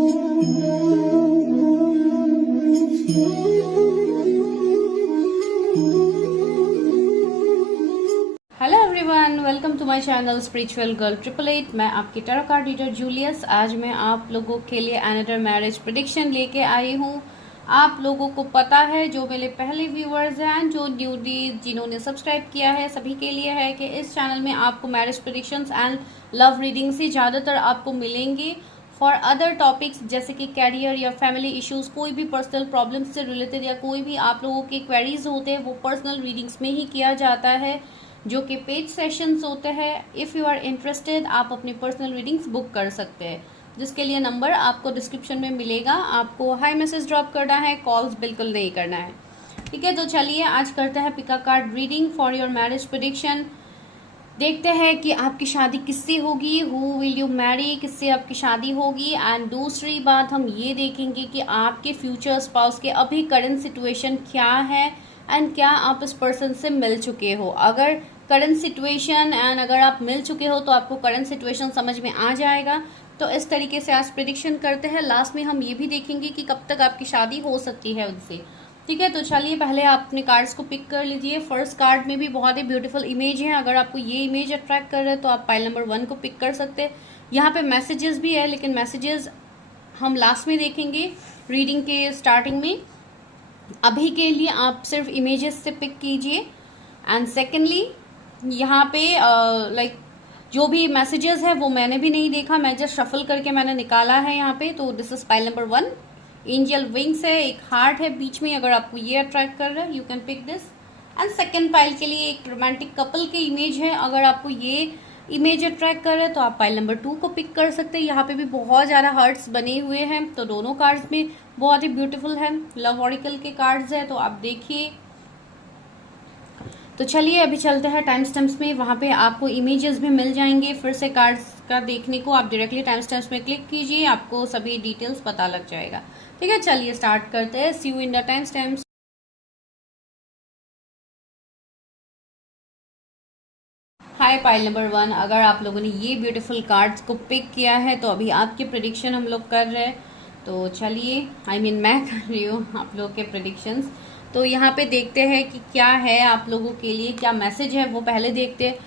Hello everyone, welcome to my channel spiritual girl 888। मैं आपकी tarot card reader Julius. आज मैं आप लोगों के लिए अनदर मैरिज प्रेडिक्शन लेके आई हूँ। आप लोगों को पता है, जो मेरे पहले व्यूअर्स हैं, जो न्यूली जिन्होंने सब्सक्राइब किया है, सभी के लिए है कि इस चैनल में आपको marriage predictions and love reading से ज़्यादातर आपको मिलेंगे। फॉर अदर टॉपिक्स जैसे कि कैरियर या फैमिली इश्यूज, कोई भी पर्सनल प्रॉब्लम से रिलेटेड या कोई भी आप लोगों के क्वेरीज होते हैं, वो पर्सनल रीडिंग्स में ही किया जाता है, जो कि पेड सेशंस होते हैं। इफ़ यू आर इंटरेस्टेड, आप अपनी पर्सनल रीडिंग्स बुक कर सकते हैं, जिसके लिए नंबर आपको डिस्क्रिप्शन में मिलेगा। आपको हाई मैसेज ड्रॉप करना है, कॉल्स बिल्कुल नहीं करना है। ठीक है, तो चलिए आज करते हैं pick a card reading for your marriage prediction. देखते हैं कि आपकी शादी किससे होगी, हु विल यू मैरी, किससे आपकी शादी होगी। एंड दूसरी बात हम ये देखेंगे कि आपके फ्यूचर स्पाउस के अभी करंट सिचुएशन क्या है एंड क्या आप इस पर्सन से मिल चुके हो। अगर करंट सिचुएशन एंड अगर आप मिल चुके हो तो आपको करंट सिचुएशन समझ में आ जाएगा। तो इस तरीके से आज प्रेडिक्शन करते हैं। लास्ट में हम ये भी देखेंगे कि कब तक आपकी शादी हो सकती है उनसे। ठीक है, तो चलिए पहले आप अपने कार्ड्स को पिक कर लीजिए। फर्स्ट कार्ड में भी बहुत ही ब्यूटीफुल इमेज है। अगर आपको ये इमेज अट्रैक्ट कर रहे हैं तो आप पाइल नंबर 1 को पिक कर सकते हैं। यहाँ पे मैसेजेस भी है, लेकिन मैसेजेस हम लास्ट में देखेंगे रीडिंग के स्टार्टिंग में। अभी के लिए आप सिर्फ इमेजेस से पिक कीजिए। एंड सेकेंडली यहाँ पे लाइक जो भी मैसेजेस है वो मैंने भी नहीं देखा, मैं जस्ट शफल करके मैंने निकाला है यहाँ पे। तो this is pile number 1। Angel wings है, एक हार्ट है बीच में। अगर आपको ये अट्रैक्ट कर रहा है you can pick this. And second pile के लिए एक रोमांटिक कपल की इमेज है। अगर आपको ये इमेज अट्रैक्ट कर रहा है तो आप पाइल नंबर 2 को पिक कर सकते हैं। यहाँ पे भी बहुत ज़्यादा हार्ट्स बने हुए हैं, तो दोनों कार्ड्स में बहुत ही ब्यूटीफुल है। लव ऑरिकल के कार्ड्स है, तो आप देखिए। तो चलिए अभी चलते हैं टाइम स्टैम्प्स में, वहाँ पे आपको इमेजेस भी मिल जाएंगे। फिर से कार्ड्स का देखने को आप डायरेक्टली टाइम स्टैम्प्स में क्लिक कीजिए, आपको सभी डिटेल्स पता लग जाएगा। ठीक है, चलिए स्टार्ट करते हैं। See you in the time stamps. Hi pile number 1, अगर आप लोगों ने ये ब्यूटीफुल कार्ड्स को पिक किया है तो अभी आपके प्रेडिक्शन हम लोग कर रहे हैं। तो चलिए मैं कर रही हूँ आप लोग के प्रेडिक्शंस। तो यहाँ पे देखते हैं कि क्या है आप लोगों के लिए, क्या मैसेज है वो पहले देखते हैं।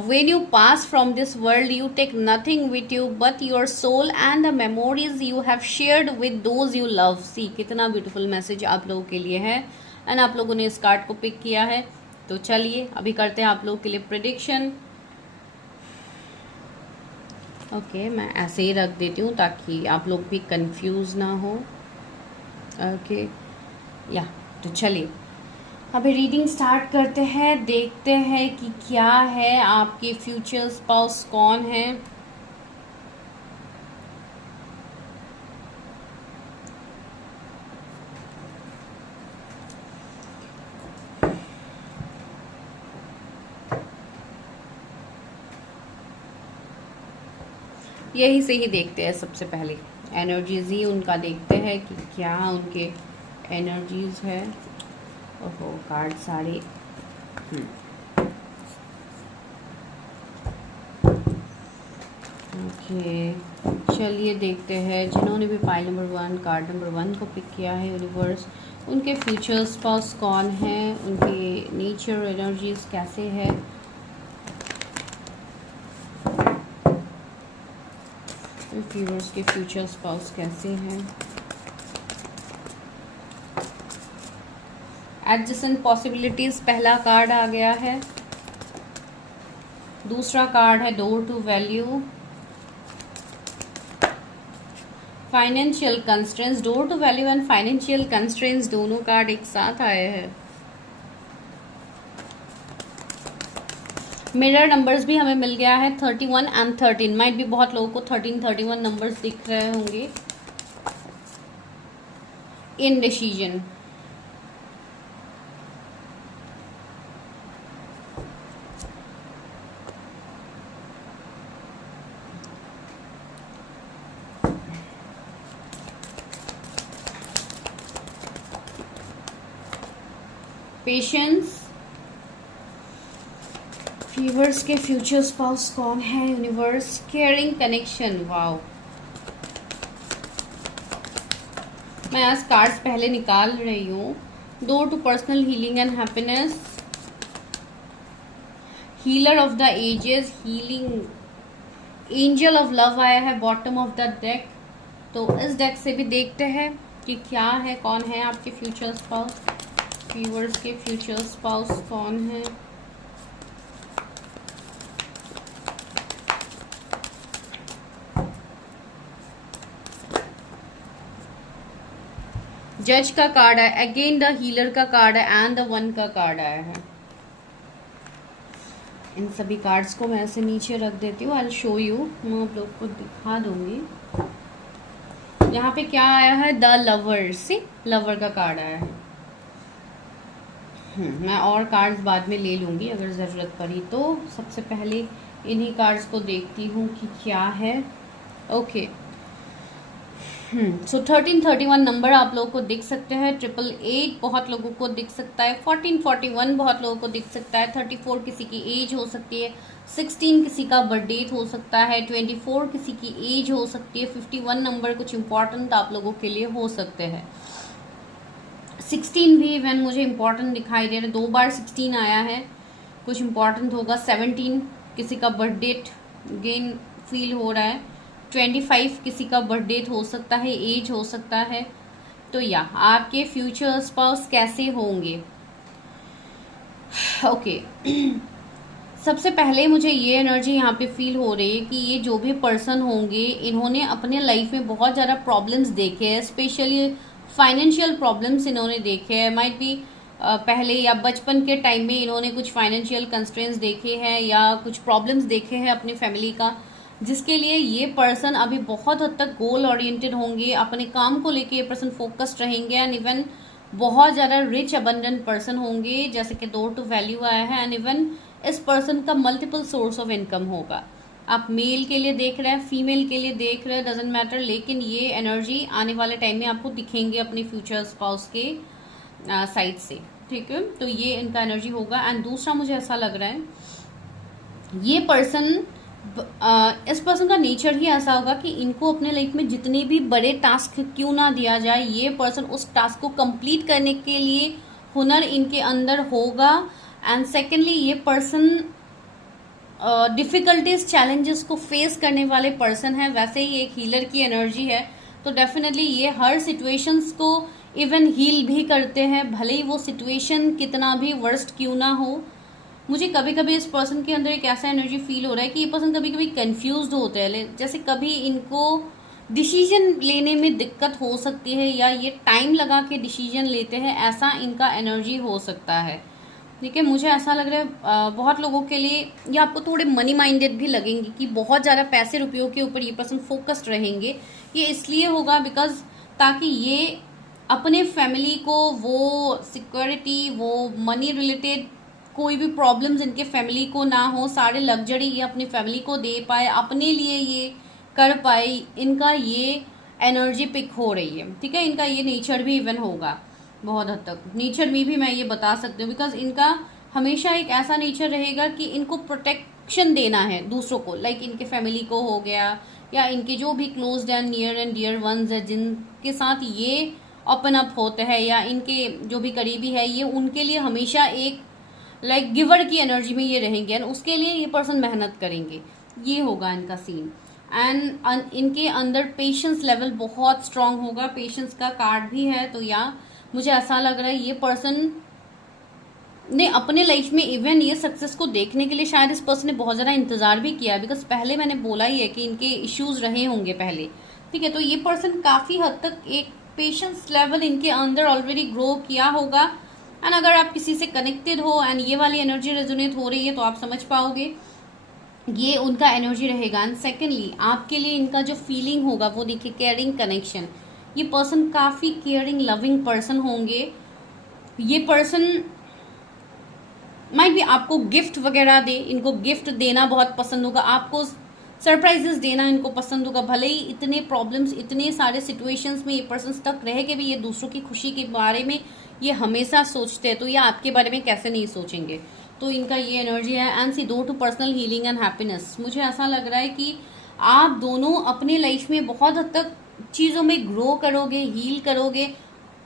When you pass from this world you take nothing with you but your soul and the memories you have shared with those you love. See कितना ब्यूटीफुल मैसेज आप लोगों के लिए है। एंड आप लोगों ने इस कार्ड को पिक किया है। तो चलिए अभी करते हैं आप लोगों के लिए प्रेडिक्शन। ओके, मैं ऐसे ही रख देती हूँ ताकि आप लोग भी कंफ्यूज ना हो। ओके या तो चलिए अभी रीडिंग स्टार्ट करते हैं। देखते हैं कि क्या है, आपके फ्यूचर स्पाउस कौन है। यही से ही देखते हैं। सबसे पहले एनर्जीज ही उनका देखते हैं कि क्या उनके एनर्जीज है। ओहो, कार्ड सारे ओके, चलिए देखते हैं। जिन्होंने भी पाइल नंबर 1 कार्ड नंबर 1 को पिक किया है, यूनिवर्स उनके फ्यूचर स्पाउस कौन है, उनके नेचर एनर्जीज कैसे है। व्यूअर्स के फ्यूचर स्पाउस कैसे हैं। एडजेसेंट पॉसिबिलिटीज पहला कार्ड आ गया है। दूसरा कार्ड है door to value. Financial constraints, door to value and financial constraints दोनों कार्ड एक साथ आए हैं। मिरर नंबर्स भी हमें मिल गया है 31 एंड 13। माइट भी बहुत लोगों को 13 31 नंबर्स दिख रहे होंगे। Indecision, patience. व्यूअर्स के फ्यूचर स्पाउस कौन है, यूनिवर्स। Caring connection, wow. मैं आज कार्ड्स पहले निकाल रही हूँ। Door to personal healing and happiness, healer of the ages, healing, angel of love आया है बॉटम ऑफ द डेक। तो इस डेक से भी देखते हैं कि क्या है, कौन है आपके फ्यूचर स्पाउस, व्यूअर्स के फ्यूचर स्पाउस कौन है। जज का कार्ड है, अगेन द हीलर का कार्ड है एंड द वन का कार्ड आया है। इन सभी कार्ड्स को मैं ऐसे नीचे रख देती हूँ। आई शो यू, मैं आप लोग को दिखा दूंगी। यहाँ पे क्या आया है, द लवर, सी लवर का कार्ड आया है। मैं और कार्ड्स बाद में ले लूँगी अगर ज़रूरत पड़ी तो। सबसे पहले इन्हीं कार्ड्स को देखती हूँ कि क्या है। ओके, सो 1331 नंबर आप लोगों को दिख सकते हैं, 888 बहुत लोगों को दिख सकता है, 1441 बहुत लोगों को दिख सकता है, 34 किसी की एज हो सकती है, 16 किसी का बर्थडे हो सकता है, 24 किसी की एज हो सकती है, 51 नंबर कुछ इंपॉर्टेंट आप लोगों के लिए हो सकते हैं। 16 भी इवन मुझे इंपॉर्टेंट दिखाई दे रहा है, 2 बार 16 आया है, कुछ इंपॉर्टेंट होगा। 17 किसी का बर्थडे गेन फील हो रहा है, 25 किसी का बर्थडे हो सकता है, एज हो सकता है। तो या आपके फ्यूचर स्पाउस कैसे होंगे। ओके सबसे पहले मुझे ये एनर्जी यहाँ पे फील हो रही है कि ये जो भी पर्सन होंगे इन्होंने अपने लाइफ में बहुत ज़्यादा प्रॉब्लम्स देखे हैं, स्पेशली फाइनेंशियल प्रॉब्लम्स इन्होंने देखे हैं। माइट बी पहले या बचपन के टाइम में इन्होंने कुछ फाइनेंशियल कंस्ट्रेंट्स देखे हैं या कुछ प्रॉब्लम्स देखे हैं अपनी फैमिली का, जिसके लिए ये पर्सन अभी बहुत हद तक गोल ओरिएंटेड होंगे, अपने काम को लेके ये पर्सन फोकस्ड रहेंगे एंड इवन बहुत ज़्यादा रिच अबंडेंट पर्सन होंगे, जैसे कि डोर टू वैल्यू आया है। एंड इवन इस पर्सन का मल्टीपल सोर्स ऑफ इनकम होगा। आप मेल के लिए देख रहे हैं, फीमेल के लिए देख रहे हैं, डजेंट मैटर, लेकिन ये एनर्जी आने वाले टाइम में आपको दिखेंगे अपने फ्यूचर स्पाउस के साइड से, ठीक है। तो ये इनका एनर्जी होगा। एंड दूसरा मुझे ऐसा लग रहा है ये पर्सन, इस पर्सन का नेचर ही ऐसा होगा कि इनको अपने लाइफ में जितने भी बड़े टास्क क्यों ना दिया जाए, ये पर्सन उस टास्क को कंप्लीट करने के लिए हुनर इनके अंदर होगा। एंड सेकेंडली ये पर्सन डिफिकल्टीज चैलेंजेस को फेस करने वाले पर्सन है। वैसे ही एक हीलर की एनर्जी है, तो डेफिनेटली ये हर सिचुएशंस को इवन हील भी करते हैं, भले ही वो सिचुएशन कितना भी वर्स्ट क्यों ना हो। मुझे कभी कभी इस पर्सन के अंदर एक ऐसा एनर्जी फील हो रहा है कि ये पर्सन कभी कभी कंफ्यूज्ड होते हैं, जैसे कभी इनको डिसीजन लेने में दिक्कत हो सकती है या ये टाइम लगा के डिसीजन लेते हैं, ऐसा इनका एनर्जी हो सकता है, ठीक है। मुझे ऐसा लग रहा है बहुत लोगों के लिए ये आपको थोड़े मनी माइंडेड भी लगेंगे कि बहुत ज़्यादा पैसे रुपयों के ऊपर ये पर्सन फोकस्ड रहेंगे। ये इसलिए होगा बिकॉज ताकि ये अपने फैमिली को वो सिक्योरिटी, वो मनी रिलेटेड कोई भी प्रॉब्लम्स इनके फैमिली को ना हो, सारे लग्जरी ये अपनी फैमिली को दे पाए, अपने लिए ये कर पाए, इनका ये एनर्जी पिक हो रही है, ठीक है। इनका ये नेचर भी इवन होगा बहुत हद तक, नेचर में भी मैं ये बता सकती हूँ, बिकॉज इनका हमेशा एक ऐसा नेचर रहेगा कि इनको प्रोटेक्शन देना है दूसरों को, लाइक इनके फैमिली को हो गया या इनके जो भी क्लोज एंड डियर वंस है जिनके साथ ये ओपन अप होते हैं या इनके जो भी करीबी है, ये उनके लिए हमेशा एक लाइक गिवर की एनर्जी में ये रहेंगे एंड उसके लिए ये पर्सन मेहनत करेंगे, ये होगा इनका सीन। एंड इनके अंदर पेशेंस लेवल बहुत स्ट्रांग होगा, पेशेंस का कार्ड भी है। तो या मुझे ऐसा लग रहा है ये पर्सन ने अपने लाइफ में इवन ये सक्सेस को देखने के लिए शायद इस पर्सन ने बहुत ज़्यादा इंतजार भी किया, बिकॉज पहले मैंने बोला ही है कि इनके इश्यूज रहे होंगे पहले, ठीक है। तो ये पर्सन काफ़ी हद तक एक पेशेंस लेवल इनके अंदर ऑलरेडी ग्रो किया होगा। एंड अगर आप किसी से कनेक्टेड हो एंड ये वाली एनर्जी रेजोनेट हो रही है तो आप समझ पाओगे ये उनका एनर्जी रहेगा। एंड सेकेंडली आपके लिए इनका जो फीलिंग होगा वो देखिए केयरिंग कनेक्शन, ये पर्सन काफ़ी केयरिंग लविंग पर्सन होंगे। ये पर्सन माइट भी आपको गिफ्ट वगैरह दे, इनको गिफ्ट देना बहुत पसंद होगा, आपको सरप्राइजेस देना इनको पसंद होगा। भले ही इतने प्रॉब्लम्स, इतने सारे सिचुएशंस में ये पर्सन स्टक रह के भी ये दूसरों की खुशी के बारे में ये हमेशा सोचते हैं, तो ये आपके बारे में कैसे नहीं सोचेंगे। तो इनका ये एनर्जी है। And see door to personal healing and happiness, मुझे ऐसा लग रहा है कि आप दोनों अपने लाइफ में बहुत हद तक चीज़ों में ग्रो करोगे, हील करोगे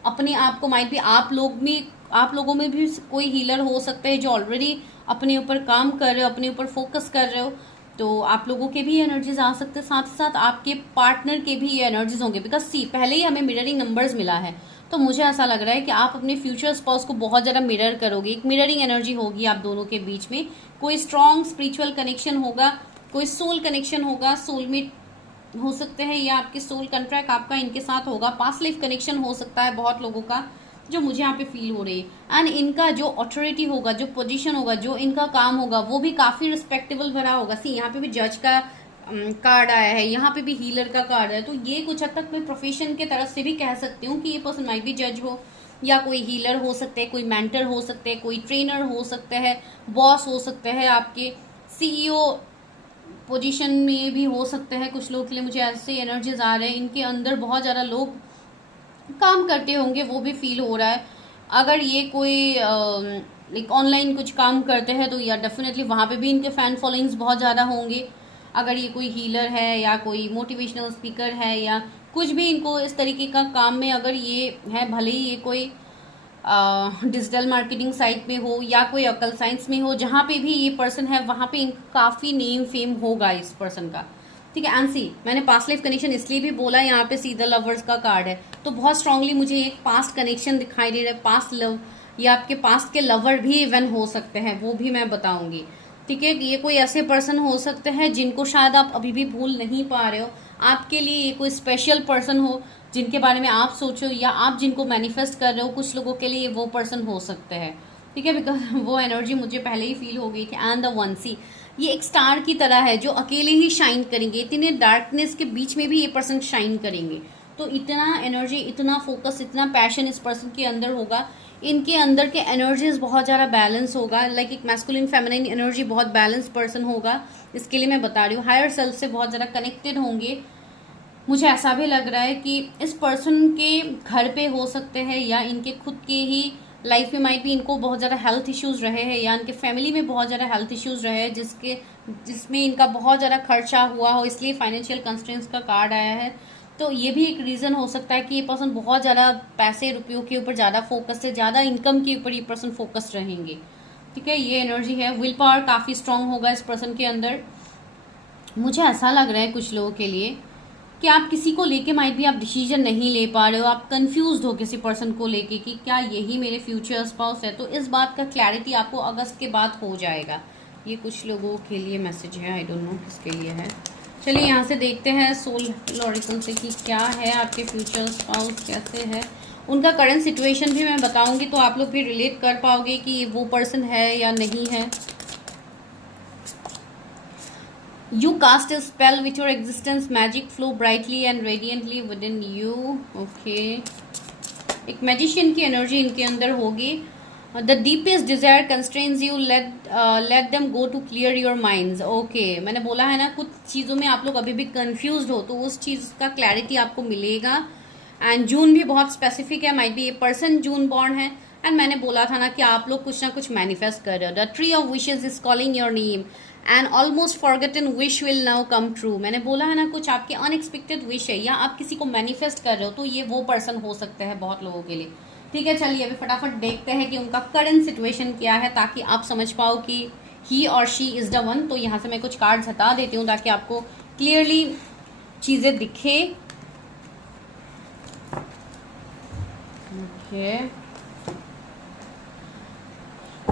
अपने आप को। माइट भी आप लोगों में भी कोई हीलर हो सकता है जो ऑलरेडी अपने ऊपर काम कर रहे हो, अपने ऊपर फोकस कर रहे हो, तो आप लोगों के भी एनर्जीज आ सकते हैं। साथ ही साथ आपके पार्टनर के भी ये एनर्जीज होंगे, बिकॉज सी पहले ही हमें मिररिंग नंबर्स मिला है, तो मुझे ऐसा लग रहा है कि आप अपने फ्यूचर स्पाउस को बहुत ज़्यादा मिरर करोगे। एक मिररिंग एनर्जी होगी आप दोनों के बीच में। कोई स्ट्रॉन्ग स्पिरिचुअल कनेक्शन होगा, कोई सोल कनेक्शन होगा, सोलमेट हो सकते हैं, या आपके सोल कॉन्ट्रैक्ट आपका इनके साथ होगा। पास्ट लाइफ कनेक्शन हो सकता है बहुत लोगों का, जो मुझे यहाँ पे फील हो रही है। एंड इनका जो अथॉरिटी होगा, जो पोजीशन होगा, जो इनका काम होगा, वो भी काफ़ी रिस्पेक्टेबल भरा होगा। सी यहाँ पे भी जज का कार्ड आया है, यहाँ पे भी हीलर का कार्ड है, तो ये कुछ हद तक मैं प्रोफेशन के तरफ से भी कह सकती हूँ कि ये पर्सन माइट भी जज हो, या कोई हीलर हो सकते हैं, कोई मेंटर हो सकते हैं, कोई ट्रेनर हो सकते हैं, बॉस हो सकते हैं, आपके सीईओ पोजीशन में भी हो सकते हैं। कुछ लोग के लिए मुझे ऐसे एनर्जीज आ रहे हैं, इनके अंदर बहुत ज़्यादा लोग काम करते होंगे, वो भी फील हो रहा है। अगर ये कोई लाइक ऑनलाइन कुछ काम करते हैं तो या डेफिनेटली वहाँ पे भी इनके फ़ैन फॉलोइंग्स बहुत ज़्यादा होंगे। अगर ये कोई हीलर है या कोई मोटिवेशनल स्पीकर है या कुछ भी इनको इस तरीके का काम में अगर ये है, भले ही ये कोई डिजिटल मार्केटिंग साइट में हो या कोई अकल साइंस में हो, जहाँ पे भी ये पर्सन है वहाँ पे काफ़ी नेम फेम होगा इस पर्सन का। ठीक है, एंड सी मैंने पास्ट लाइफ कनेक्शन इसलिए भी बोला, यहाँ पे सी द लवर्स का कार्ड है, तो बहुत स्ट्रांगली मुझे एक पास्ट कनेक्शन दिखाई दे रहा है, पास्ट लव, या आपके पास्ट के लवर भी इवन हो सकते हैं, वो भी मैं बताऊंगी। ठीक है, ये कोई ऐसे पर्सन हो सकते हैं जिनको शायद आप अभी भी भूल नहीं पा रहे हो। आपके लिए ये कोई स्पेशल पर्सन हो जिनके बारे में आप सोचो, या आप जिनको मैनिफेस्ट कर रहे हो, कुछ लोगों के लिए वो पर्सन हो सकते हैं। ठीक है, बिकॉज वो एनर्जी मुझे पहले ही फील हो गई थी। एंड द वन, सी ये एक स्टार की तरह है जो अकेले ही शाइन करेंगे, इतने डार्कनेस के बीच में भी ये पर्सन शाइन करेंगे। तो इतना एनर्जी, इतना फोकस, इतना पैशन इस पर्सन के अंदर होगा। इनके अंदर के एनर्जीज बहुत ज़्यादा बैलेंस होगा, लाइक एक मैस्कुलिन फेमिनिन एनर्जी, बहुत बैलेंस पर्सन होगा। इसके लिए मैं बता रही हूँ, हायर सेल्फ से बहुत ज़्यादा कनेक्टेड होंगे। मुझे ऐसा भी लग रहा है कि इस पर्सन के घर पे हो सकते हैं, या इनके खुद के ही लाइफ में माइट भी इनको बहुत ज़्यादा हेल्थ इश्यूज़ रहे हैं, या इनके फैमिली में बहुत ज़्यादा हेल्थ इश्यूज़ रहे हैं जिसमें इनका बहुत ज़्यादा खर्चा हुआ हो, इसलिए फाइनेंशियल कंस्ट्रेंट्स का कार्ड आया है। तो ये भी एक रीज़न हो सकता है कि ये पर्सन बहुत ज़्यादा पैसे रुपयों के ऊपर ज़्यादा फोकस है, ज़्यादा इनकम के ऊपर ये पर्सन फोकस रहेंगे। ठीक है, ये एनर्जी है। विल पावर काफ़ी स्ट्रांग होगा इस पर्सन के अंदर। मुझे ऐसा लग रहा है कुछ लोगों के लिए कि आप किसी को लेके माइट भी आप डिसीजन नहीं ले पा रहे हो, आप कंफ्यूज हो किसी पर्सन को लेके कि क्या यही मेरे फ्यूचर स्पाउस है। तो इस बात का क्लैरिटी आपको अगस्त के बाद हो जाएगा। ये कुछ लोगों के लिए मैसेज है, आई डोंट नो किसके लिए है। चलिए यहाँ से देखते हैं सोल लॉरिकल से कि क्या है आपके फ्यूचर स्पाउस, कैसे है उनका करंट सिचुएशन भी मैं बताऊंगी, तो आप लोग भी रिलेट कर पाओगे कि वो पर्सन है या नहीं है। You cast a spell with your existence, magic flow brightly and radiantly within you. Okay. एक मैजिशियन की एनर्जी इनके अंदर होगी। The deepest desire constrains you. Let them go to clear your minds. Okay. मैंने बोला है ना, कुछ चीज़ों में आप लोग अभी भी कंफ्यूज हो, तो उस चीज़ का क्लैरिटी आपको मिलेगा। एंड जून भी बहुत स्पेसिफिक है, माइट भी ये पर्सन जून बॉर्न है। एंड मैंने बोला था ना कि आप लोग कुछ ना कुछ मैनिफेस्ट कर रहे हो। The tree of wishes is calling your name and almost forgotten wish will now come true. मैंने बोला है ना, कुछ आपके अनएक्सपेक्टेड विश है, या आप किसी को मैनिफेस्ट कर रहे हो, तो ये वो पर्सन हो सकते हैं बहुत लोगों के लिए। ठीक है, चलिए अभी फटाफट देखते हैं कि उनका करंट सिचुएशन क्या है, ताकि आप समझ पाओ कि ही और शी इज द वन। तो यहाँ से मैं कुछ कार्ड्स हटा देती हूँ ताकि आपको क्लियरली चीज़ें दिखे।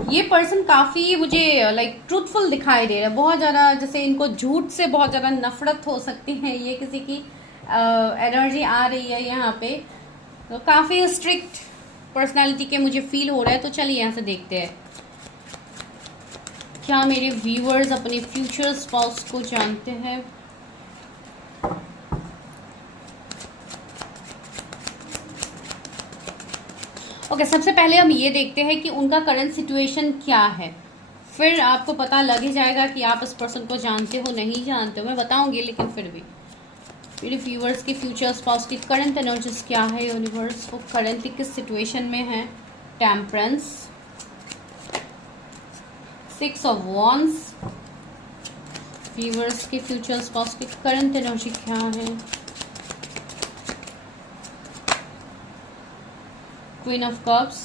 ये पर्सन काफ़ी मुझे लाइक ट्रूथफुल दिखाई दे रहा है, बहुत ज़्यादा, जैसे इनको झूठ से बहुत ज़्यादा नफरत हो सकती है, ये किसी की एनर्जी आ रही है यहाँ पे। तो काफ़ी स्ट्रिक्ट पर्सनालिटी के मुझे फील हो रहा है। तो चलिए यहाँ से देखते हैं क्या मेरे व्यूअर्स अपने फ्यूचर स्पाउस को जानते हैं। ओके, सबसे पहले हम ये देखते हैं कि उनका करंट सिचुएशन क्या है, फिर आपको पता लग ही जाएगा कि आप इस पर्सन को जानते हो नहीं जानते हो, मैं बताऊंगी, लेकिन फिर भी मेरे व्यूअर्स की फ्यूचर स्पाउस की करंट एनर्जीज क्या है, यूनिवर्स वो करंटली किस सिचुएशन में है। टेम्परेंस, 6 ऑफ वॉन्ड्स, व्यूअर्स की फ्यूचर स्पाउस की करंट एनर्जी क्या है। Queen of cups,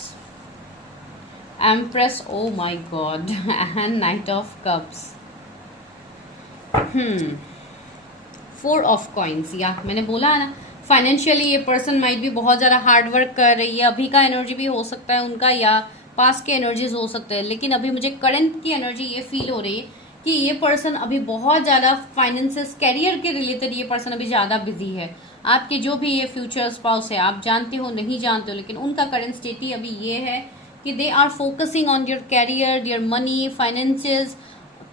empress, oh my God, and night of cups. 4 of coins. या मैंने बोला है ना, फाइनेंशियली ये पर्सन माइट भी बहुत ज़्यादा हार्ड वर्क कर रही है। अभी का एनर्जी भी हो सकता है उनका, या पास के एनर्जीज हो सकते हैं, लेकिन अभी मुझे करंट की एनर्जी ये फील हो रही है कि ये पर्सन अभी बहुत ज़्यादा फाइनेंसेस, कैरियर के रिलेटेड ये पर्सन अभी ज़्यादा बिजी है। आपके जो भी ये फ्यूचर स्पाउस है, आप जानते हो नहीं जानते हो, लेकिन उनका करंट स्टेट ही अभी ये है कि they are focusing on your career, your money, finances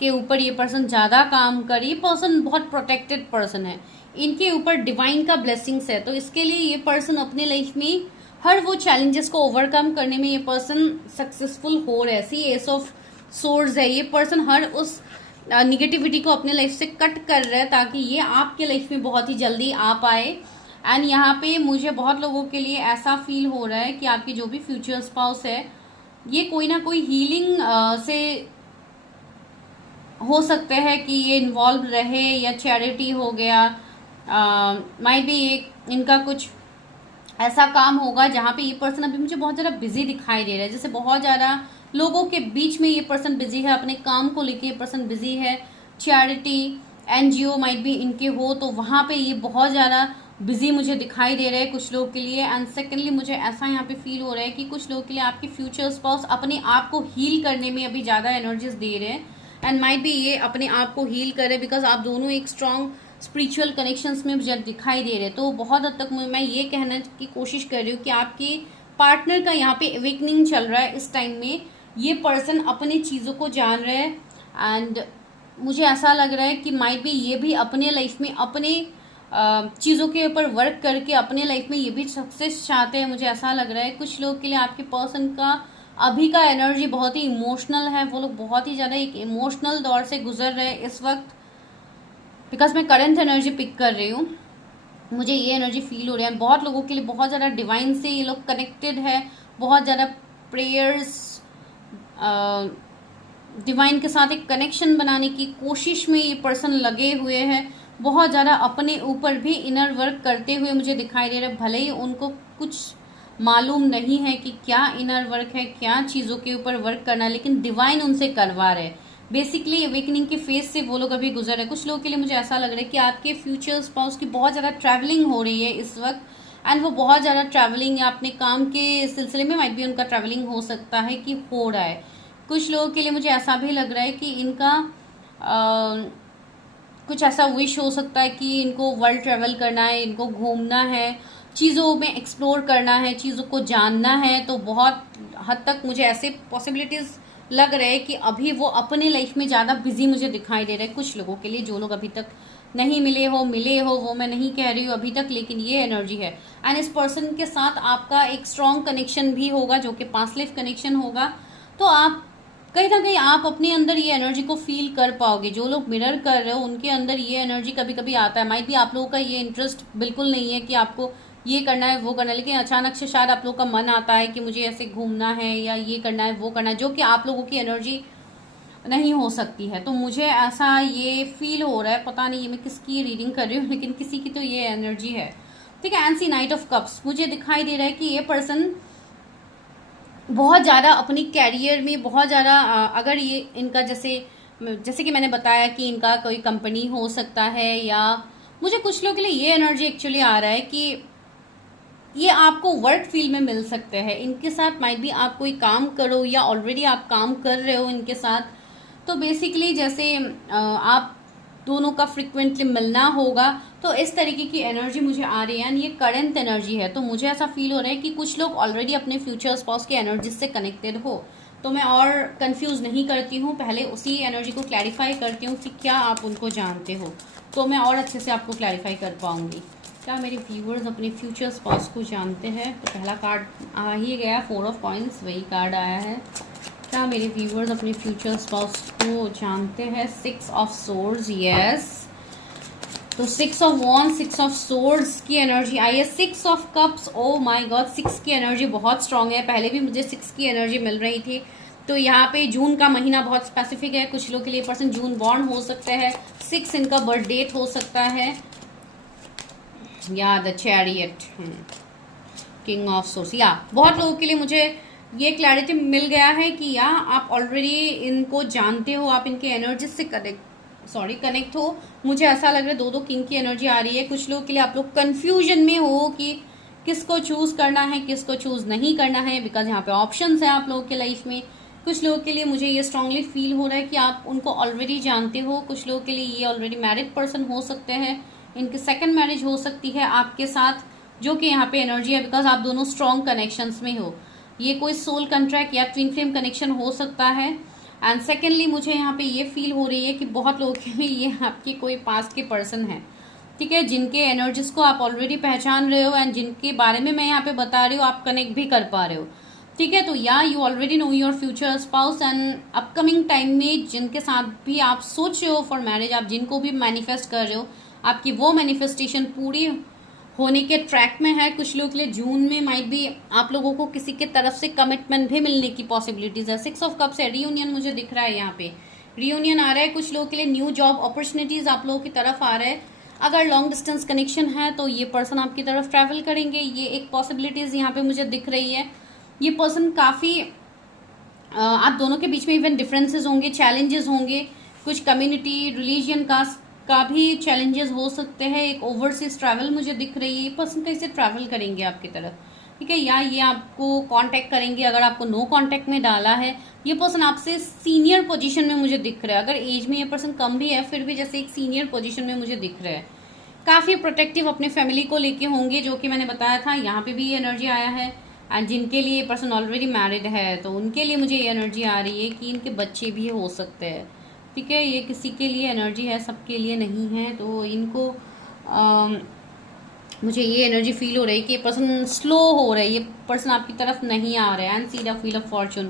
के ऊपर ये पर्सन ज़्यादा काम कर। ये पर्सन बहुत प्रोटेक्टेड पर्सन है, इनके ऊपर डिवाइन का ब्लेसिंग्स है। तो इसके लिए ये पर्सन अपने लाइफ में हर वो चैलेंजेस को ओवरकम करने में ये पर्सन सक्सेसफुल हो रहा है। सी एस ऑफ सोर्स है, ये पर्सन हर उस निगेटिविटी को अपने लाइफ से कट कर रहा है ताकि ये आपके लाइफ में बहुत ही जल्दी आ पाए। एंड यहाँ पे मुझे बहुत लोगों के लिए ऐसा फील हो रहा है कि आपकी जो भी फ्यूचर स्पाउस है, ये कोई ना कोई हीलिंग से हो सकते हैं कि ये इन्वॉल्व रहे, या चैरिटी हो गया, माइट भी इनका कुछ ऐसा काम होगा जहाँ पे ये पर्सन अभी मुझे बहुत ज़्यादा बिजी दिखाई दे रहा है। जैसे बहुत ज़्यादा लोगों के बीच में ये पर्सन बिजी है, अपने काम को लेके ये पर्सन बिजी है। चैरिटी, एनजीओ माइट भी इनके हो, तो वहाँ पे ये बहुत ज़्यादा बिजी मुझे दिखाई दे रहा है कुछ लोगों के लिए। एंड सेकेंडली मुझे ऐसा यहाँ पे फील हो रहा है कि कुछ लोगों के लिए आपके फ्यूचर स्पाउस अपने आप को हील करने में अभी ज़्यादा एनर्जीज दे रहे हैं। एंड माइट भी ये अपने आप को हील करे, बिकॉज आप दोनों एक स्ट्रॉन्ग स्पिरिचुअल कनेक्शंस में मुझे दिखाई दे रहे हैं। तो बहुत हद तक मैं ये कहने की कोशिश कर रही हूँ कि आपके पार्टनर का यहाँ पे अवेकनिंग चल रहा है इस टाइम में। ये पर्सन अपने चीज़ों को जान रहे हैं एंड मुझे ऐसा लग रहा है कि माइट भी ये भी अपने लाइफ में अपने चीज़ों के ऊपर वर्क करके अपने लाइफ में ये भी सक्सेस चाहते हैं। मुझे ऐसा लग रहा है कुछ लोग के लिए आपके पर्सन का अभी का एनर्जी बहुत ही इमोशनल है। वो लोग बहुत ही ज़्यादा एक इमोशनल दौर से गुजर रहे हैं इस वक्त, बिकॉज मैं करंट एनर्जी पिक कर रही हूँ, मुझे ये एनर्जी फील हो रही है। बहुत लोगों के लिए बहुत ज़्यादा डिवाइन से ये लोग कनेक्टेड है, बहुत ज़्यादा प्रेयर्स, डिवाइन के साथ एक कनेक्शन बनाने की कोशिश में ये पर्सन लगे हुए हैं। बहुत ज़्यादा अपने ऊपर भी इनर वर्क करते हुए मुझे दिखाई दे रहा है। भले ही उनको कुछ मालूम नहीं है कि क्या इनर वर्क है, क्या चीज़ों के ऊपर वर्क करना है, लेकिन डिवाइन उनसे करवा रहे हैं। बेसिकली अवेकनिंग के फेज से वो लोग अभी गुजर रहे हैं। कुछ लोगों के लिए मुझे ऐसा लग रहा है कि आपके फ्यूचर स्पाउस की बहुत ज़्यादा ट्रैवलिंग हो रही है इस वक्त, एंड वो बहुत ज़्यादा ट्रैवलिंग या अपने काम के सिलसिले में माइट भी उनका ट्रैवलिंग हो सकता है कि हो रहा है। कुछ लोगों के लिए मुझे ऐसा भी लग रहा है कि इनका कुछ ऐसा विश हो सकता है कि इनको वर्ल्ड ट्रैवल करना है, इनको घूमना है, चीज़ों में एक्सप्लोर करना है, चीज़ों को जानना है। तो बहुत हद तक मुझे ऐसे पॉसिबिलिटीज़ लग रहे हैं कि अभी वो अपने लाइफ में ज़्यादा बिजी मुझे दिखाई दे रहे हैं। कुछ लोगों के लिए, जो लोग अभी तक नहीं मिले हो वो मैं नहीं कह रही हूँ अभी तक, लेकिन ये एनर्जी है। एंड इस पर्सन के साथ आपका एक स्ट्रॉन्ग कनेक्शन भी होगा जो कि पास्ट लाइफ कनेक्शन होगा। तो आप कहीं ना कहीं आप अपने अंदर ये एनर्जी को फील कर पाओगे। जो लोग मिरर कर रहे हो उनके अंदर ये एनर्जी कभी कभी आता है। माइट भी आप लोगों का ये इंटरेस्ट बिल्कुल नहीं है कि आपको ये करना है वो करना है, लेकिन अचानक से शायद आप लोगों का मन आता है कि मुझे ऐसे घूमना है या ये करना है वो करना है, जो कि आप लोगों की एनर्जी नहीं हो सकती है। तो मुझे ऐसा ये फील हो रहा है, पता नहीं ये मैं किसकी रीडिंग कर रही हूँ, लेकिन किसी की तो ये एनर्जी है। ठीक है, एंड नाइट ऑफ कप्स मुझे दिखाई दे रहा है कि ये पर्सन बहुत ज़्यादा अपनी कैरियर में बहुत ज़्यादा अगर ये इनका जैसे कि मैंने बताया कि इनका कोई कंपनी हो सकता है, या मुझे कुछ लोगों के लिए ये एनर्जी एक्चुअली आ रहा है कि ये आपको वर्क फील्ड में मिल सकते हैं। इनके साथ माइट भी आप कोई काम करो या ऑलरेडी आप काम कर रहे हो इनके साथ। तो बेसिकली जैसे आप दोनों का फ्रिक्वेंटली मिलना होगा, तो इस तरीके की एनर्जी मुझे आ रही है। एंड ये करंट एनर्जी है, तो मुझे ऐसा फील हो रहा है कि कुछ लोग ऑलरेडी अपने फ्यूचर स्पाउस के एनर्जी से कनेक्टेड हो। तो मैं और कंफ्यूज नहीं करती हूँ, पहले उसी एनर्जी को क्लैरिफाई करती हूँ कि क्या आप उनको जानते हो, तो मैं और अच्छे से आपको क्लैरिफाई कर पाऊँगी। क्या मेरे व्यूअर्स अपने फ्यूचर स्पाउस को जानते हैं? तो पहला कार्ड आ ही गया, 4 ऑफ कॉइन्स, वही कार्ड आया है। क्या मेरे व्यूअर्स अपने फ्यूचर स्पाउस को जानते हैं? 6 ऑफ सोर्ड्स, यस। तो 6 ऑफ वॉन्ड्स, 6 ऑफ सोर्ड्स की एनर्जी आई है। 6 of cups, oh my God, 6 की एनर्जी बहुत स्ट्रांग है। पहले भी मुझे 6 की एनर्जी मिल रही थी। तो यहाँ पे जून का महीना बहुत स्पेसिफिक है, कुछ लोग के लिए पर्सन जून बॉर्न हो सकते हैं, 6 इनका बर्थ डेट हो सकता है, या the chariot. King of source, या बहुत लोगों के लिए मुझे ये क्लैरिटी मिल गया है कि या आप ऑलरेडी इनको जानते हो, आप इनके एनर्जी से कनेक्ट हो। मुझे ऐसा लग रहा है दो दो किंग की एनर्जी आ रही है। कुछ लोगों के लिए आप लोग कंफ्यूजन में हो कि किसको चूज करना है, किसको चूज नहीं करना है, बिकॉज यहाँ पे ऑप्शंस है आप लोगों के लाइफ में। कुछ लोगों के लिए मुझे ये स्ट्रांगली फील हो रहा है कि आप उनको ऑलरेडी जानते हो। कुछ लोगों के लिए ये ऑलरेडी मैरिड पर्सन हो सकते हैं, इनकी सेकंड मैरिज हो सकती है आपके साथ, जो कि यहाँ पे एनर्जी है, बिकॉज आप दोनों स्ट्रॉन्ग कनेक्शंस में हो। ये कोई सोल कॉन्ट्रैक्ट या ट्विन फ्लेम कनेक्शन हो सकता है। एंड सेकेंडली मुझे यहाँ पे ये फील हो रही है कि बहुत लोगों के लिए ये आपके कोई पास्ट के पर्सन है, ठीक है, जिनके एनर्जीज को आप ऑलरेडी पहचान रहे हो एंड जिनके बारे में मैं यहाँ पे बता रही हूँ आप कनेक्ट भी कर पा रहे हो, ठीक है। तो या you already know your future spouse and upcoming time में जिनके साथ भी आप सोच रहे हो फॉर मैरिज, आप जिनको भी मैनिफेस्ट कर रहे हो, आपकी वो मैनिफेस्टेशन पूरी होने के ट्रैक में है। कुछ लोगों के लिए जून में माइट भी आप लोगों को किसी के तरफ से कमिटमेंट भी मिलने की पॉसिबिलिटीज है। 6 ऑफ कप्स है, रियूनियन मुझे दिख रहा है, यहाँ पे रियूनियन आ रहा है। कुछ लोगों के लिए न्यू जॉब अपॉर्चुनिटीज आप लोगों की तरफ आ रहा है। अगर लॉन्ग डिस्टेंस कनेक्शन है तो ये पर्सन आपकी तरफ ट्रैवल करेंगे, ये एक पॉसिबिलिटीज यहाँ पे मुझे दिख रही है। ये पर्सन काफी आप दोनों के बीच में इवन डिफरेंसेस होंगे, चैलेंजेस होंगे, कुछ कम्युनिटी रिलीजन का भी चैलेंजेस हो सकते हैं। एक ओवरसीज ट्रैवल मुझे दिख रही है, ये पर्सन कैसे ट्रैवल करेंगे आपकी तरफ, ठीक है, या ये आपको कांटेक्ट करेंगे। अगर आपको नो कांटेक्ट में डाला है, ये पर्सन आपसे सीनियर पोजीशन में मुझे दिख रहा है। अगर एज में ये पर्सन कम भी है फिर भी जैसे एक सीनियर पोजीशन में मुझे दिख रहा है। काफी प्रोटेक्टिव अपने फैमिली को लेके होंगे, जो कि मैंने बताया था, यहाँ पे भी ये एनर्जी आया है। एंड जिनके लिए ये पर्सन ऑलरेडी मैरिड है तो उनके लिए मुझे ये एनर्जी आ रही है कि इनके बच्चे भी हो सकते हैं, ठीक है। ये किसी के लिए एनर्जी है, सबके लिए नहीं है। तो इनको मुझे ये एनर्जी फील हो रही है कि ये पर्सन स्लो हो रहा है, ये पर्सन आपकी तरफ नहीं आ रहा है। And see the wheel of Fortune,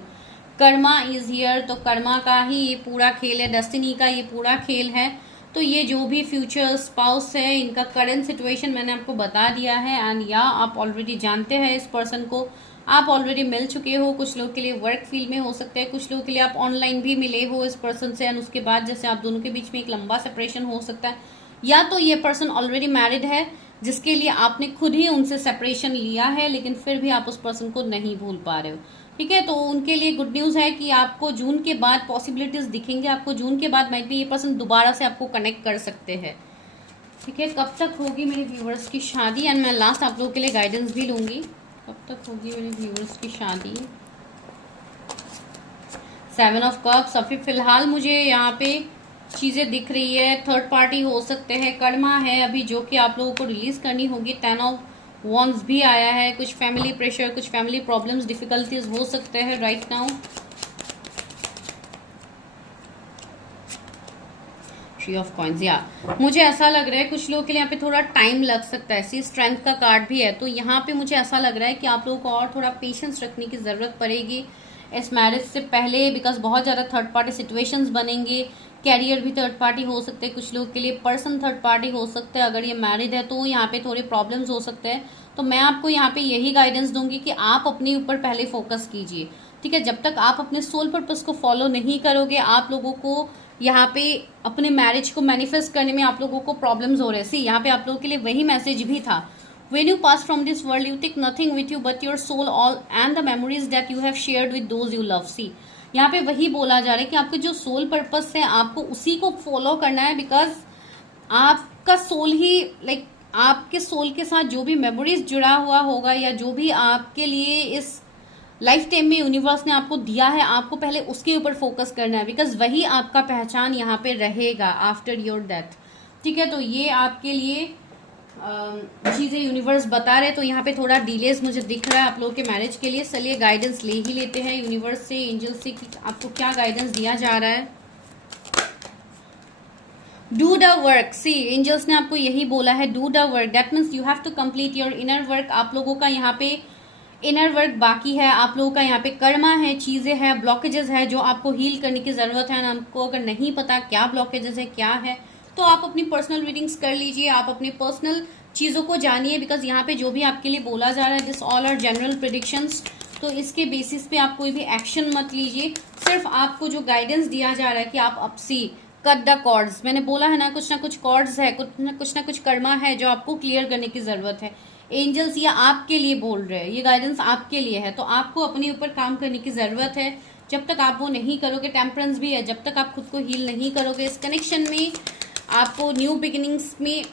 Karma is here, तो कर्मा का ही ये पूरा खेल है, डेस्टिनी का ये पूरा खेल है। तो ये जो भी फ्यूचर स्पाउस है, इनका करंट सिचुएशन मैंने आपको बता दिया है। एंड या आप ऑलरेडी जानते हैं इस पर्सन को, आप ऑलरेडी मिल चुके हो। कुछ लोगों के लिए वर्क फील्ड में हो सकता है, कुछ लोगों के लिए आप ऑनलाइन भी मिले हो इस पर्सन से, एंड उसके बाद जैसे आप दोनों के बीच में एक लंबा सेपरेशन हो सकता है। या तो ये पर्सन ऑलरेडी मैरिड है जिसके लिए आपने खुद ही उनसे सेपरेशन लिया है, लेकिन फिर भी आप उस पर्सन को नहीं भूल पा रहे हो, ठीक है। तो उनके लिए गुड न्यूज है कि आपको जून के बाद पॉसिबिलिटीज दिखेंगे, आपको जून के बाद माइट भी ये पर्सन दोबारा से आपको कनेक्ट कर सकते हैं, ठीक है। कब तक होगी मेरे व्यूवर्स की शादी, एंड मैं लास्ट आप लोगों के लिए गाइडेंस भी लूंगी, कब तक होगी मेरे व्यूवर्स की शादी। 7 ऑफ कप्स, अभी फिलहाल मुझे यहाँ पे चीजें दिख रही है, थर्ड पार्टी हो सकते हैं, कर्मा है अभी जो कि आप लोगों को रिलीज करनी होगी। 10 ऑफ वॉन्ड्स भी आया है, कुछ फैमिली प्रेशर, कुछ फैमिली प्रॉब्लम्स, डिफिकल्टीज हो सकते हैं right now. Three of coins, या मुझे ऐसा लग रहा है कुछ लोगों के लिए यहाँ पे थोड़ा टाइम लग सकता है। सी स्ट्रेंथ का कार्ड भी है, तो यहाँ पे मुझे ऐसा लग रहा है कि आप लोगों को और थोड़ा पेशेंस रखने की जरूरत पड़ेगी इस मैरिज से पहले, बिकॉज बहुत ज्यादा थर्ड पार्टी सिचुएशंस बनेंगे। कैरियर भी थर्ड पार्टी हो सकते हैं, कुछ लोग के लिए पर्सन थर्ड पार्टी हो सकता है। अगर ये मैरिड है तो यहाँ पे थोड़े प्रॉब्लम्स हो सकते हैं। तो मैं आपको यहाँ पे यही गाइडेंस दूंगी कि आप अपने ऊपर पहले फोकस कीजिए, ठीक है। जब तक आप अपने सोल पर्पस को फॉलो नहीं करोगे, आप लोगों को यहाँ पे अपने मैरिज को मैनिफेस्ट करने में आप लोगों को प्रॉब्लम्स हो रहे हैं। सी यहाँ पे आप लोगों के लिए वही मैसेज भी था, when you pass from this world you take nothing with you but your soul all and the memories that you have shared with those you love। सी यहाँ पे वही बोला जा रहा है कि आपके जो सोल पर्पस है आपको उसी को फॉलो करना है, बिकॉज आपका सोल ही आपके सोल के साथ जो भी मेमोरीज जुड़ा हुआ होगा या जो भी आपके लिए इस लाइफ टाइम में यूनिवर्स ने आपको दिया है, आपको पहले उसके ऊपर फोकस करना है, बिकॉज वही आपका पहचान यहाँ पे रहेगा आफ्टर योर डेथ, ठीक है। तो ये आपके लिए चीजें यूनिवर्स बता रहे, तो यहाँ पे थोड़ा डिलेज मुझे दिख रहा है आप लोगों के मैरिज के लिए। चलिए गाइडेंस ले ही लेते हैं यूनिवर्स से, एंजल से, कि आपको क्या गाइडेंस दिया जा रहा है। Do the work, see angels ने आपको यही बोला है, do the work, that means you have to complete your inner work. आप लोगों का यहाँ पे इनर वर्क बाकी है, आप लोगों का यहाँ पे कर्मा है, चीजें हैं, ब्लॉकेजेस है जो आपको हील करने की जरूरत है। आपको अगर नहीं पता क्या ब्लॉकेजेस है क्या है, तो आप अपनी पर्सनल रीडिंग्स कर लीजिए, आप अपनी पर्सनल चीजों को जानिए, बिकॉज यहाँ पे जो भी आपके लिए बोला जा रहा है this all are general predictions, तो इसके बेसिस पे आप कोई भी एक्शन मत लीजिए। सिर्फ आपको जो गाइडेंस दिया जा रहा है कि आप अपसी कट द कॉर्ड्स, मैंने बोला है ना कुछ कॉर्ड्स है, कुछ ना कुछ कर्मा है जो आपको क्लियर करने की जरूरत है। एंजल्स ये आपके लिए बोल रहे हैं, ये गाइडेंस आपके लिए है, तो आपको अपने ऊपर काम करने की जरूरत है। जब तक आप वो नहीं करोगे, टेम्परेंस भी है, जब तक आप खुद को हील नहीं करोगे इस कनेक्शन में, आपको न्यू बिगिनिंग्स में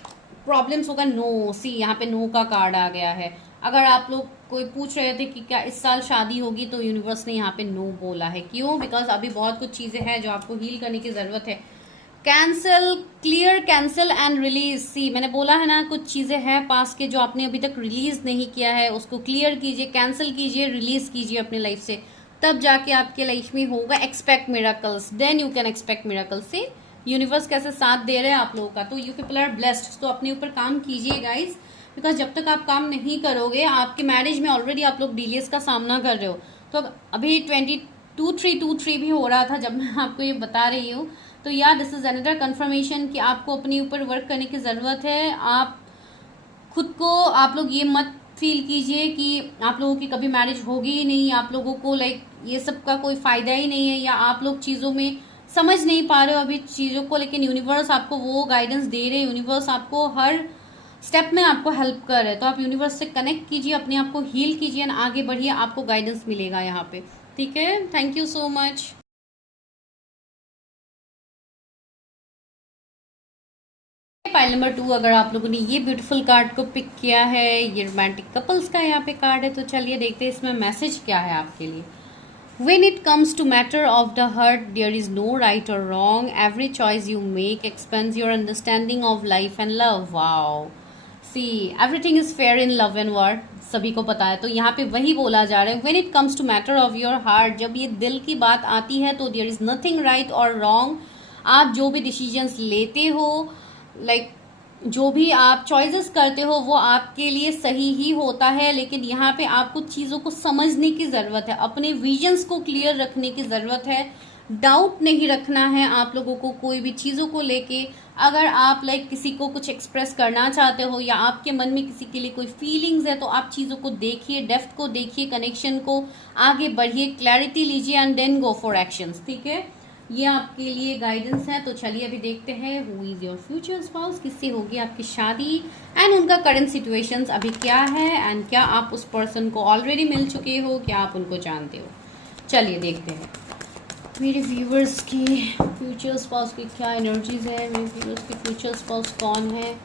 प्रॉब्लम्स होगा। नो, सी यहाँ पे नो का कार्ड आ गया है। अगर आप लोग कोई पूछ रहे थे कि क्या इस साल शादी होगी, तो यूनिवर्स ने यहाँ पे नो बोला है। क्यों? बिकॉज अभी बहुत कुछ चीजें हैं जो आपको हील करने की जरूरत है। Cancel, clear, cancel and release. See मैंने बोला है ना, कुछ चीजें हैं पास के जो आपने अभी तक रिलीज नहीं किया है, उसको क्लियर कीजिए, कैंसिल कीजिए, रिलीज कीजिए अपने लाइफ से, तब जाके आपके लाइफ में होगा expect miracles, then you can expect miracles. से यूनिवर्स कैसे साथ दे रहे हैं आप लोगों का, तो यू पीपल आर ब्लेस्ड। तो अपने ऊपर काम कीजिए गाइज, बिकॉज जब तक आप काम नहीं करोगे, आपके मैरिज में ऑलरेडी आप लोग डिलेस का सामना कर रहे हो। तो अभी 22-3 भी हो रहा था जब मैं आपको ये बता रही हूँ। तो या दिस इज अनदर कंफर्मेशन कि आपको अपने ऊपर वर्क करने की ज़रूरत है। आप खुद को, आप लोग ये मत फील कीजिए कि आप लोगों की कभी मैरिज होगी ही नहीं, आप लोगों को लाइक ये सब का कोई फ़ायदा ही नहीं है, या आप लोग चीज़ों में समझ नहीं पा रहे हो अभी चीज़ों को, लेकिन यूनिवर्स आपको वो गाइडेंस दे रहे हैं। यूनिवर्स आपको हर स्टेप में आपको हेल्प कर रहे हैं। तो आप यूनिवर्स से कनेक्ट कीजिए, अपने आप को हील कीजिए एंड आगे बढ़िए, आपको गाइडेंस मिलेगा यहाँ पे। ठीक है, thank you so much. Pile number 2, अगर आप लोगों ने ये ब्यूटीफुल कार्ड को पिक किया है, ये रोमांटिक कपल्स का यहाँ पे कार्ड है, तो चलिए देखते हैं इसमें मैसेज क्या है आपके लिए। When it comes to matter of the heart, there is no right or wrong. Every choice you make expands your understanding of life and love. Wow. See, everything is fair in love and war. सभी को पता है। तो यहाँ पे वही बोला जा रहा है, when it comes to matter of your heart, जब ये दिल की बात आती है तो there is nothing right or wrong. आप जो भी डिसीजंस लेते हो, लाइक जो भी आप चॉइसेस करते हो, वो आपके लिए सही ही होता है। लेकिन यहाँ पे आपको चीज़ों को समझने की ज़रूरत है, अपने विजन्स को क्लियर रखने की ज़रूरत है, डाउट नहीं रखना है आप लोगों को कोई भी चीज़ों को लेके। अगर आप लाइक किसी को कुछ एक्सप्रेस करना चाहते हो, या आपके मन में किसी के लिए कोई फीलिंग्स है, तो आप चीज़ों को देखिए, डेप्थ को देखिए, कनेक्शन को आगे बढ़िए, क्लैरिटी लीजिए and then go for actions. ठीक है, ये आपके लिए गाइडेंस है। तो चलिए अभी देखते हैं who is your future spouse, किससे होगी आपकी शादी एंड उनका करंट सिचुएशंस अभी क्या है, एंड क्या आप उस पर्सन को ऑलरेडी मिल चुके हो, क्या आप उनको जानते हो। चलिए देखते हैं मेरे व्यूवर्स की फ्यूचर स्पाउस की क्या एनर्जीज है, मेरे व्यूवर्स की फ्यूचर स्पाउस कौन है।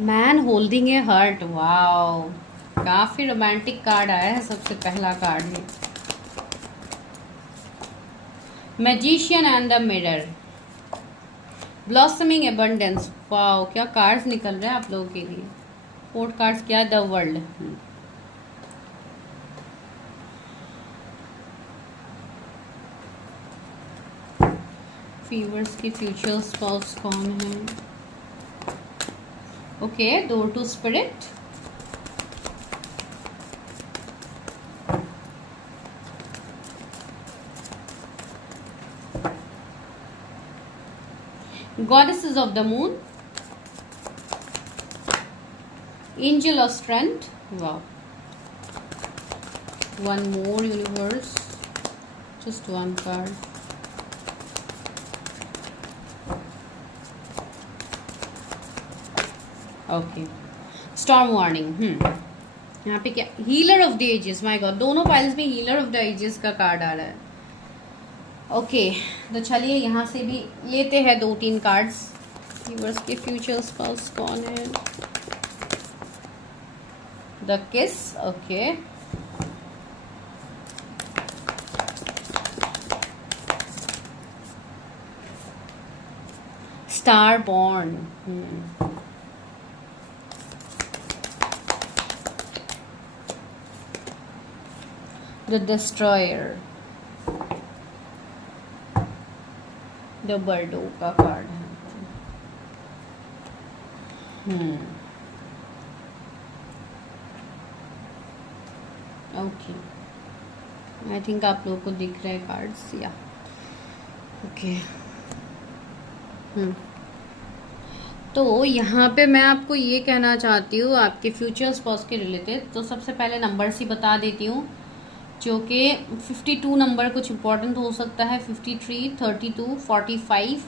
Man holding a heart. Wow, काफी रोमांटिक कार्ड आया है, सबसे पहला कार्ड है magician and the mirror, blossoming abundance. Wow, क्या कार्ड्स निकल रहे हैं आप लोगों के लिए। 4 कार्ड्स क्या, द वर्ल्ड। व्यूअर्स की फ्यूचर स्पाउस कौन है। Okay, door to spirit. Goddesses of the moon. Angel of strength. Wow. One more universe. Just one card. Okay, storm warning. यहाँ पे क्या, healer of the ages. My god, दोनों files में healer of the ages का card आ रहा है। Okay, तो चलिए यहाँ से भी लेते हैं 2-3 कार्ड्स। व्यूअर्स के फ्यूचर स्पाउस कौन है। द किस। Okay, star born. The Destroyer, The Bardo का कार्ड है। ओके, आई थिंक आप लोगों को दिख रहे हैं कार्ड्स, या ओके। तो यहाँ पे मैं आपको ये कहना चाहती हूँ आपके फ्यूचर स्पाउस के रिलेटेड। तो सबसे पहले नंबर्स ही बता देती हूँ, जो कि 52 नंबर कुछ इंपॉर्टेंट हो सकता है, 53, 32, 45,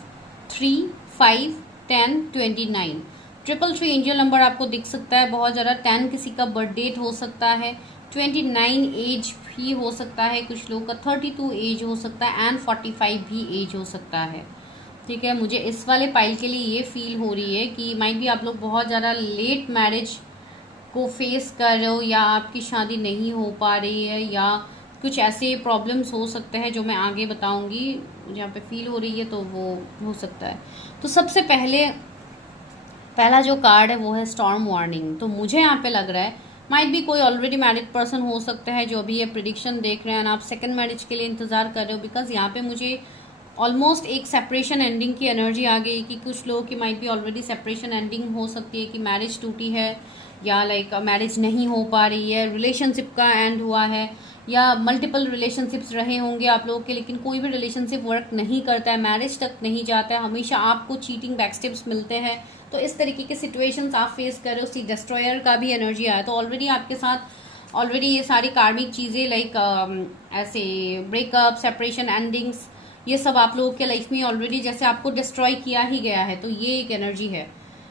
3, 5, 10, 29। 333 एंजल नंबर आपको दिख सकता है बहुत ज़्यादा। 10 किसी का बर्थ डेट हो सकता है, 29 एज भी हो सकता है कुछ लोगों का, 32 एज हो सकता है एंड 45 भी एज हो सकता है। ठीक है, मुझे इस वाले पाइल के लिए ये फील हो रही है कि माइट भी आप लोग बहुत ज़्यादा लेट मैरिज को फेस कर रहे हो, या आपकी शादी नहीं हो पा रही है, या कुछ ऐसे प्रॉब्लम्स हो सकते हैं जो मैं आगे बताऊंगी। जहाँ पे फील हो रही है तो वो हो सकता है। तो सबसे पहला जो कार्ड है वो है स्टॉर्म वार्निंग। तो मुझे यहाँ पे लग रहा है माइट भी कोई ऑलरेडी मैरिड पर्सन हो सकता है जो अभी ये प्रिडिक्शन देख रहे हैं, आप सेकंड मैरिज के लिए इंतजार कर रहे हो। बिकॉज यहाँ पे मुझे ऑलमोस्ट एक सेपरेशन एंडिंग की एनर्जी आ गई कि कुछ लोगों की माइट भी ऑलरेडी सेपरेशन एंडिंग हो सकती है, कि मैरिज टूटी है, या लाइक मैरिज नहीं हो पा रही है, रिलेशनशिप का एंड हुआ है, या मल्टीपल रिलेशनशिप्स रहे होंगे आप लोगों के, लेकिन कोई भी रिलेशनशिप वर्क नहीं करता है, मैरिज तक नहीं जाता है, हमेशा आपको चीटिंग बैकस्टेप्स मिलते हैं। तो इस तरीके के सिचुएशंस आप फेस कर रहे हो। सी डिस्ट्रॉयर का भी एनर्जी आया, तो ऑलरेडी आपके साथ ऑलरेडी ये सारी कार्मिक चीज़ें लाइक ऐसे ब्रेकअप, सेपरेशन, एंडिंग्स, ये सब आप लोगों के लाइफ में ऑलरेडी जैसे आपको डिस्ट्रॉय किया ही गया है। तो ये एक एनर्जी है,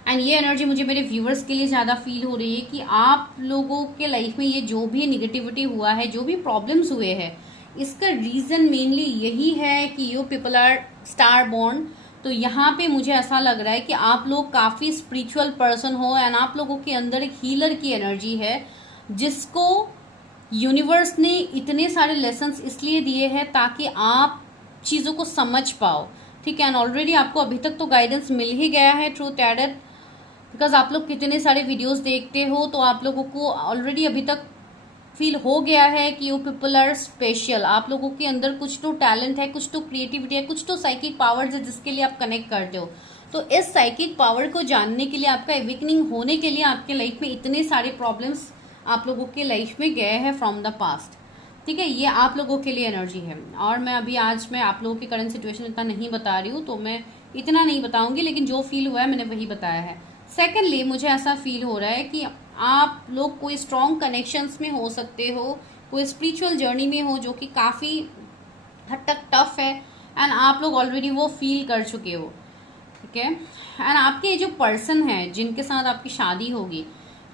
एंड ये एनर्जी मुझे मेरे व्यूअर्स के लिए ज़्यादा फील हो रही है कि आप लोगों के लाइफ में ये जो भी निगेटिविटी हुआ है, जो भी प्रॉब्लम्स हुए हैं, इसका रीज़न मेनली यही है कि you people are star born. तो यहाँ पे मुझे ऐसा लग रहा है कि आप लोग काफ़ी स्पिरिचुअल पर्सन हो, एंड आप लोगों के अंदर एक हीलर की एनर्जी है, जिसको यूनिवर्स ने इतने सारे लेसन्स इसलिए दिए हैं ताकि आप चीज़ों को समझ पाओ। ठीक है, एंड ऑलरेडी आपको अभी तक तो गाइडेंस मिल ही गया है थ्रू टैरर, बिकॉज आप लोग कितने सारे वीडियोस देखते हो, तो आप लोगों को ऑलरेडी अभी तक फील हो गया है कि यू पीपल आर स्पेशल। आप लोगों के अंदर कुछ तो टैलेंट है, कुछ तो क्रिएटिविटी है, कुछ तो साइकिक पावर्स है जिसके लिए आप कनेक्ट करते हो। तो इस साइकिक पावर को जानने के लिए, आपका एवेकनिंग होने के लिए, आपके लाइफ में इतने सारे प्रॉब्लम्स आप लोगों के लाइफ में गए हैं फ्रॉम द पास्ट। ठीक है, ये आप लोगों के लिए एनर्जी है। और मैं अभी आज मैं आप लोगों की करंट सिचुएशन इतना नहीं बता रही हूँ, तो मैं इतना नहीं बताऊंगी, लेकिन जो फील हुआ है मैंने वही बताया है। सेकेंडली, मुझे ऐसा फील हो रहा है कि आप लोग कोई स्ट्रॉन्ग कनेक्शंस में हो सकते हो, कोई स्पिरिचुअल जर्नी में हो जो कि काफ़ी हद तक टफ है, एंड आप लोग ऑलरेडी वो फील कर चुके हो। ठीक है, एंड आपके जो पर्सन है जिनके साथ आपकी शादी होगी,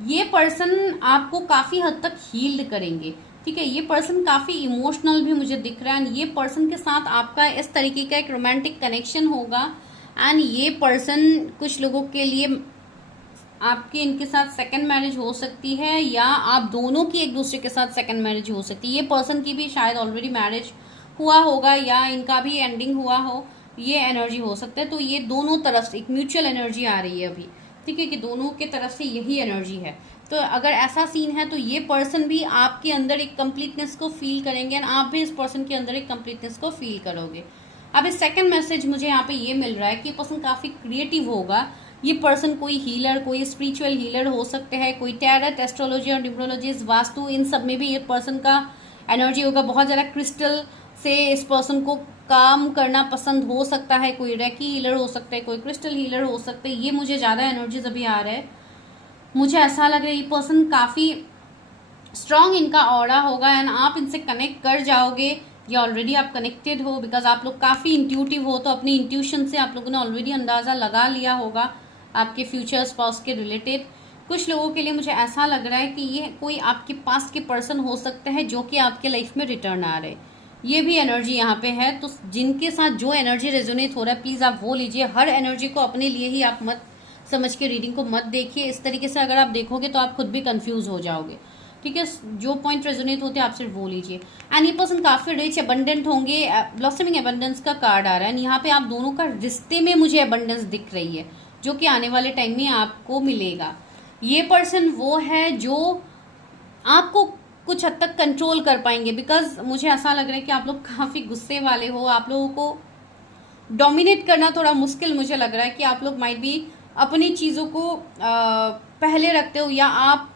ये पर्सन आपको काफ़ी हद तक हील्ड करेंगे। ठीक है, ये पर्सन काफ़ी इमोशनल भी मुझे दिख रहा है, एंड ये पर्सन के साथ आपका इस तरीके का एक रोमांटिक कनेक्शन होगा। एंड ये पर्सन कुछ लोगों के लिए आपके इनके साथ सेकंड मैरिज हो सकती है, या आप दोनों की एक दूसरे के साथ सेकंड मैरिज हो सकती है। ये पर्सन की भी शायद ऑलरेडी मैरिज हुआ होगा, या इनका भी एंडिंग हुआ हो, ये एनर्जी हो सकता है। तो ये दोनों तरफ से एक म्यूचुअल एनर्जी आ रही है अभी। ठीक है, कि दोनों के तरफ से यही एनर्जी है। तो अगर ऐसा सीन है तो ये पर्सन भी आपके अंदर एक कंप्लीटनेस को फील करेंगे, एंड आप भी इस पर्सन के अंदर एक कंप्लीटनेस को फील करोगे। अब इस सेकंड मैसेज मुझे यहाँ पे ये मिल रहा है कि ये पर्सन काफ़ी क्रिएटिव होगा। ये पर्सन कोई हीलर, कोई स्पिरिचुअल हीलर हो सकते हैं, कोई टैरट, एस्ट्रोलॉजी और न्यूमरोलॉजी, वास्तु, इन सब में भी ये पर्सन का एनर्जी होगा। बहुत ज़्यादा क्रिस्टल से इस पर्सन को काम करना पसंद हो सकता है, कोई रेकी हीलर हो सकता है, कोई क्रिस्टल हीलर हो सकता है। ये मुझे ज़्यादा एनर्जीज अभी आ रहा है। मुझे ऐसा लग रहा है ये पर्सन काफ़ी स्ट्रांग इनका ऑरा होगा, एंड आप इनसे कनेक्ट कर जाओगे, या ऑलरेडी आप कनेक्टेड हो, बिकॉज आप लोग काफ़ी इंट्यूटिव हो। तो अपनी इंट्यूशन से आप लोगों ने ऑलरेडी अंदाज़ा लगा लिया होगा आपके फ्यूचर स्पाउस के रिलेटेड। कुछ लोगों के लिए मुझे ऐसा लग रहा है कि ये कोई आपके पास के पर्सन हो सकते हैं जो कि आपके लाइफ में रिटर्न आ रहे, ये भी एनर्जी यहाँ पे है। तो जिनके साथ जो एनर्जी रेजोनेट हो रहा है, प्लीज़ आप वो लीजिए। हर एनर्जी को अपने लिए ही आप मत समझ के रीडिंग को मत देखिए। इस तरीके से अगर आप देखोगे तो आप खुद भी कंफ्यूज हो जाओगे। ठीक है, जो पॉइंट रेजोनेट होते हैं आप सिर्फ वो लीजिए। एंड ये पर्सन काफ़ी रिच, अबंडेंट होंगे। ब्लॉसमिंग एबंडेंस का कार्ड आ रहा है, एंड यहाँ पे आप दोनों का रिश्ते में मुझे अबंडेंस दिख रही है, जो कि आने वाले टाइम में आपको मिलेगा। ये पर्सन वो है जो आपको कुछ हद तक कंट्रोल कर पाएंगे, बिकॉज मुझे ऐसा लग रहा है कि आप लोग काफ़ी गुस्से वाले हो। आप लोगों को डोमिनेट करना थोड़ा मुश्किल मुझे लग रहा है, कि आप लोग माइट भी अपनी चीज़ों को पहले रखते हो, या आप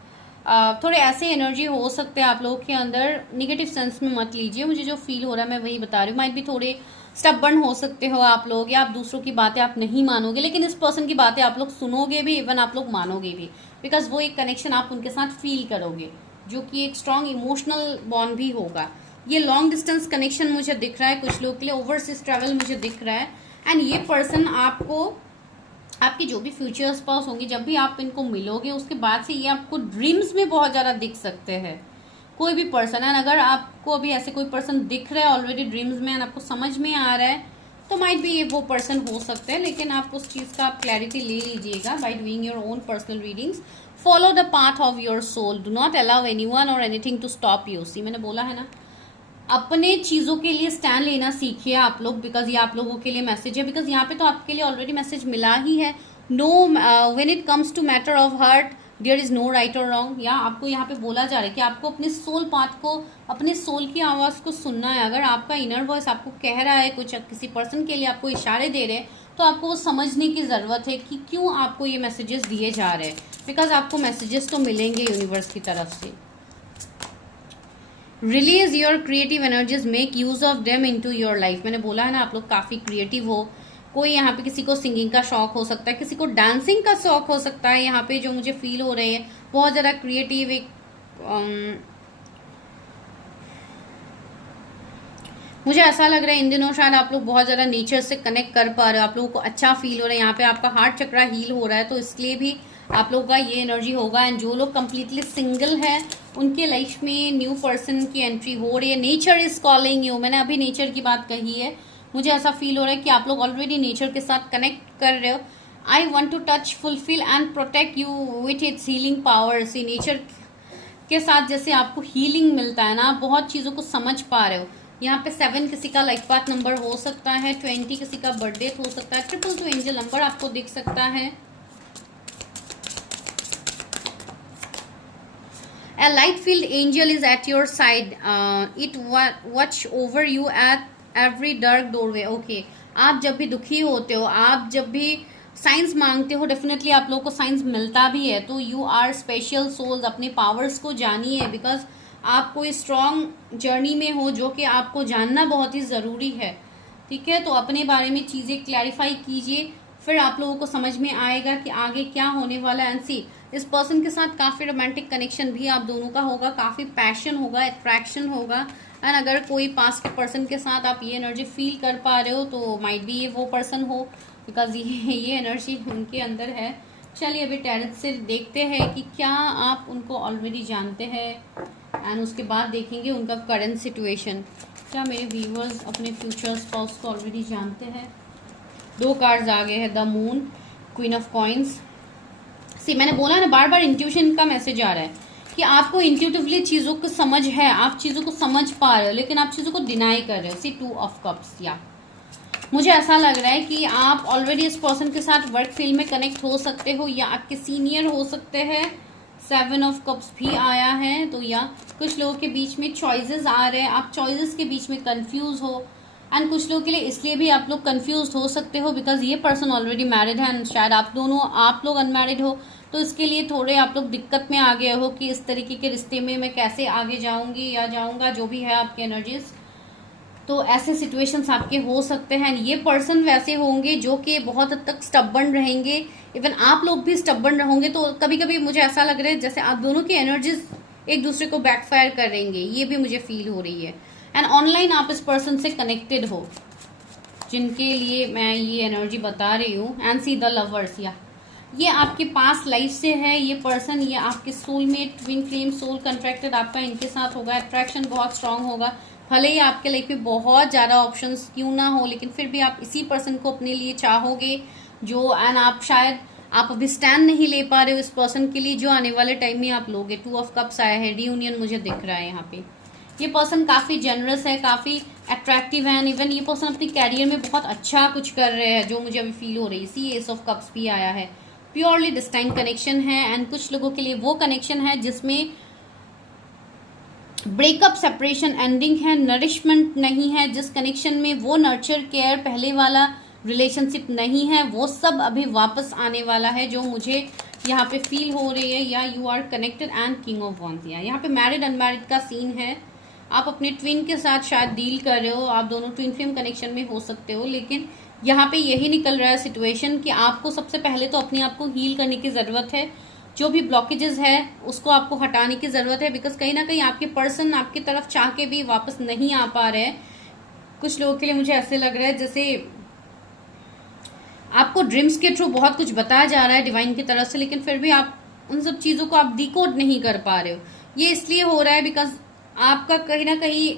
थोड़े ऐसे एनर्जी हो सकते हैं आप लोगों के अंदर, निगेटिव सेंस में मत लीजिए, मुझे जो फील हो रहा है मैं वही बता रही हूँ। माइट भी थोड़े स्टबर्न हो सकते हो आप लोग, या आप दूसरों की बातें आप नहीं मानोगे, लेकिन इस पर्सन की बातें आप लोग सुनोगे भी, इवन आप लोग मानोगे भी, बिकॉज वो एक कनेक्शन आप उनके साथ फील करोगे, जो कि एक स्ट्रॉन्ग इमोशनल बॉन्ड भी होगा। ये लॉन्ग डिस्टेंस कनेक्शन मुझे दिख रहा है कुछ लोग के लिए, ओवरसीज ट्रैवल मुझे दिख रहा है। एंड ये पर्सन आपको, आपकी जो भी फ्यूचर स्पाउस होंगी, जब भी आप इनको मिलोगे उसके बाद से ये आपको ड्रीम्स में बहुत ज़्यादा दिख सकते हैं, कोई भी पर्सन है। अगर आपको अभी ऐसे कोई पर्सन दिख रहा है ऑलरेडी ड्रीम्स में एंड आपको समझ में आ रहा है, तो माइट भी ये वो पर्सन हो सकता है, लेकिन आप उस चीज़ का आप क्लैरिटी ले लीजिएगा by doing your own personal readings. Follow the path of your soul, do not allow anyone और anything to stop you. See मैंने बोला है ना, अपने चीज़ों के लिए स्टैंड लेना सीखिए आप लोग, बिकॉज ये आप लोगों के लिए मैसेज है, बिकॉज यहाँ पे तो आपके लिए ऑलरेडी मैसेज मिला ही है। No, when it comes to matter of heart there is no right और रॉन्ग। या आपको यहाँ पे बोला जा रहा है कि आपको अपने सोल पाथ को, अपने सोल की आवाज़ को सुनना है। अगर आपका इनर वॉइस आपको कह रहा है कुछ, किसी पर्सन के लिए आपको इशारे दे रहे हैं, तो आपको वो समझने की ज़रूरत है कि क्यों आपको ये मैसेजेस दिए जा रहे हैं, बिकॉज आपको मैसेजेस तो मिलेंगे यूनिवर्स की तरफ से। Release your creative energies, make use of them in to your life. मैंने बोला है ना, आप लोग काफ़ी क्रिएटिव हो। कोई यहाँ पे किसी को सिंगिंग का शौक हो सकता है, किसी को डांसिंग का शौक हो सकता है। यहाँ पे जो मुझे फील हो रहे हैं बहुत ज़्यादा क्रिएटिव, एक मुझे ऐसा लग रहा है इन दिनों शायद आप लोग बहुत ज़्यादा नेचर से कनेक्ट कर पा रहे हो, आप लोगों को अच्छा फील हो रहा है। यहाँ पे आपका हार्ट चक्रा हील हो रहा है, तो इसलिए भी आप लोगों का ये एनर्जी होगा। एंड जो लोग कंप्लीटली सिंगल है, उनके लाइफ में न्यू पर्सन की एंट्री हो रही है। नेचर इज कॉलिंग यू, मैंने अभी नेचर की बात कही है। मुझे ऐसा फील हो रहा है कि आप लोग ऑलरेडी नेचर के साथ कनेक्ट कर रहे हो। I want to touch, fulfil and protect you with its healing power. See nature के साथ जैसे आपको हीलिंग मिलता है ना, आप बहुत चीज़ों को समझ पा रहे हो। यहाँ पे 7 किसी का लाइफ पाथ नंबर हो सकता है, 20 किसी का बर्थडे हो सकता है, 222 एंजल नंबर आपको दिख सकता है। A light filled angel is at your side. It watch over you at every dark doorway. Okay. आप जब भी दुखी होते हो, आप जब भी साइंस मांगते हो, डेफिनेटली आप लोगों को साइंस मिलता भी है। तो यू आर स्पेशल सोल्स, अपने पावर्स को जानिए, बिकॉज आप कोई स्ट्रॉन्ग जर्नी में हो जो कि आपको जानना बहुत ही ज़रूरी है। ठीक है, तो अपने बारे में चीज़ें क्लैरिफाई कीजिए, फिर आप लोगों को समझ में आएगा कि आगे क्या होने वाला है। एंड सी, इस पर्सन के साथ काफ़ी रोमांटिक कनेक्शन भी आप दोनों का होगा, काफ़ी पैशन होगा, अट्रैक्शन होगा। एंड अगर कोई पास्ट के पर्सन के साथ आप ये एनर्जी फील कर पा रहे हो, तो माइट भी ये वो पर्सन हो, बिकॉज ये एनर्जी उनके अंदर है। चलिए अभी टैरेट से देखते हैं कि क्या आप उनको ऑलरेडी जानते हैं, एंड उसके बाद देखेंगे उनका करंट सिचुएशन। क्या मेरे व्यूअर्स अपने फ्यूचर स्पाउस को ऑलरेडी जानते हैं? 2 कार्ड्स आ गए हैं, the moon, queen of coins. See मैंने बोला ना, बार बार इंट्यूशन का मैसेज आ रहा है कि आपको इंट्यूटिवली चीज़ों को समझ है, आप चीज़ों को समझ पा रहे हो, लेकिन आप चीज़ों को डिनाई कर रहे हो। सी 2 ऑफ कप्स। या मुझे ऐसा लग रहा है कि आप ऑलरेडी इस पर्सन के साथ वर्क फील्ड में कनेक्ट हो सकते हो, या आपके सीनियर हो सकते हैं। 7 ऑफ कप्स भी आया है। तो या कुछ लोगों के बीच में चॉइसेस आ रहे हैं, आप चॉइसेस के बीच में कंफ्यूज हो। एंड कुछ लोगों के लिए इसलिए भी आप लोग कंफ्यूज हो सकते हो बिकॉज ये पर्सन ऑलरेडी मैरिड है, एंड शायद आप लोग अनमैरिड हो, तो इसके लिए थोड़े आप लोग दिक्कत में आ गए हो कि इस तरीके के रिश्ते में मैं कैसे आगे जाऊंगी या जाऊंगा, जो भी है आपके एनर्जीज। तो ऐसे सिचुएशंस आपके हो सकते हैं। ये पर्सन वैसे होंगे जो कि बहुत हद तक स्टबर्न रहेंगे, इवन आप लोग भी स्टबर्न रहोगे। तो कभी कभी मुझे ऐसा लग रहा है जैसे आप दोनों की एनर्जीज एक दूसरे को बैकफायर कर रहेंगे, ये भी मुझे फील हो रही है। एंड ऑनलाइन आप इस पर्सन से कनेक्टेड हो, जिनके लिए मैं ये एनर्जी बता रही हूँ। एंड सी द लवर्स, या ये आपके पास लाइफ से है ये पर्सन, ये आपके soulmate, twin flame, soul contracted आपका इनके साथ होगा। अट्रैक्शन बहुत स्ट्रांग होगा, भले ही आपके लाइफ में बहुत ज़्यादा ऑप्शंस क्यों ना हो, लेकिन फिर भी आप इसी पर्सन को अपने लिए चाहोगे जो, एंड आप शायद आप अभी स्टैंड नहीं ले पा रहे हो इस पर्सन के लिए, जो आने वाले टाइम में आप लोगे। 2 ऑफ कप्स आया है, रियूनियन मुझे दिख रहा है यहाँ पे। ये पर्सन काफ़ी जेनरस है, काफ़ी अट्रैक्टिव है, इवन ये पर्सन अपने कैरियर में बहुत अच्छा कुछ कर रहे हैं, जो मुझे अभी फील हो रही। सी एस ऑफ कप्स भी आया है, प्योरली डिस्टाइन कनेक्शन है। एंड कुछ लोगों के लिए वो कनेक्शन है जिसमें ब्रेकअप, सेपरेशन, एंडिंग है, नरिशमेंट नहीं है, जिस कनेक्शन में वो नर्चर केयर पहले वाला रिलेशनशिप नहीं है, वो सब अभी वापस आने वाला है, जो मुझे यहाँ पे फील हो रही है, या you are connected and king of wands. यहाँ पे मैरिड अनमैरिड का सीन है। आप अपने ट्विन के साथ शायद डील कर रहे हो, आप दोनों ट्विन फ्लेम कनेक्शन में हो सकते हो, लेकिन यहाँ पे यही निकल रहा है सिचुएशन कि आपको सबसे पहले तो अपने आप को हील करने की ज़रूरत है। जो भी ब्लॉकेजेस है उसको आपको हटाने की ज़रूरत है, बिकॉज कहीं ना कहीं आपके पर्सन आपकी तरफ चाह के भी वापस नहीं आ पा रहे हैं। कुछ लोगों के लिए मुझे ऐसे लग रहा है जैसे आपको ड्रीम्स के थ्रू बहुत कुछ बताया जा रहा है डिवाइन की तरफ से, लेकिन फिर भी आप उन सब चीज़ों को आप डिकोड नहीं कर पा रहे हो। ये इसलिए हो रहा है बिकॉज आपका कहीं ना कहीं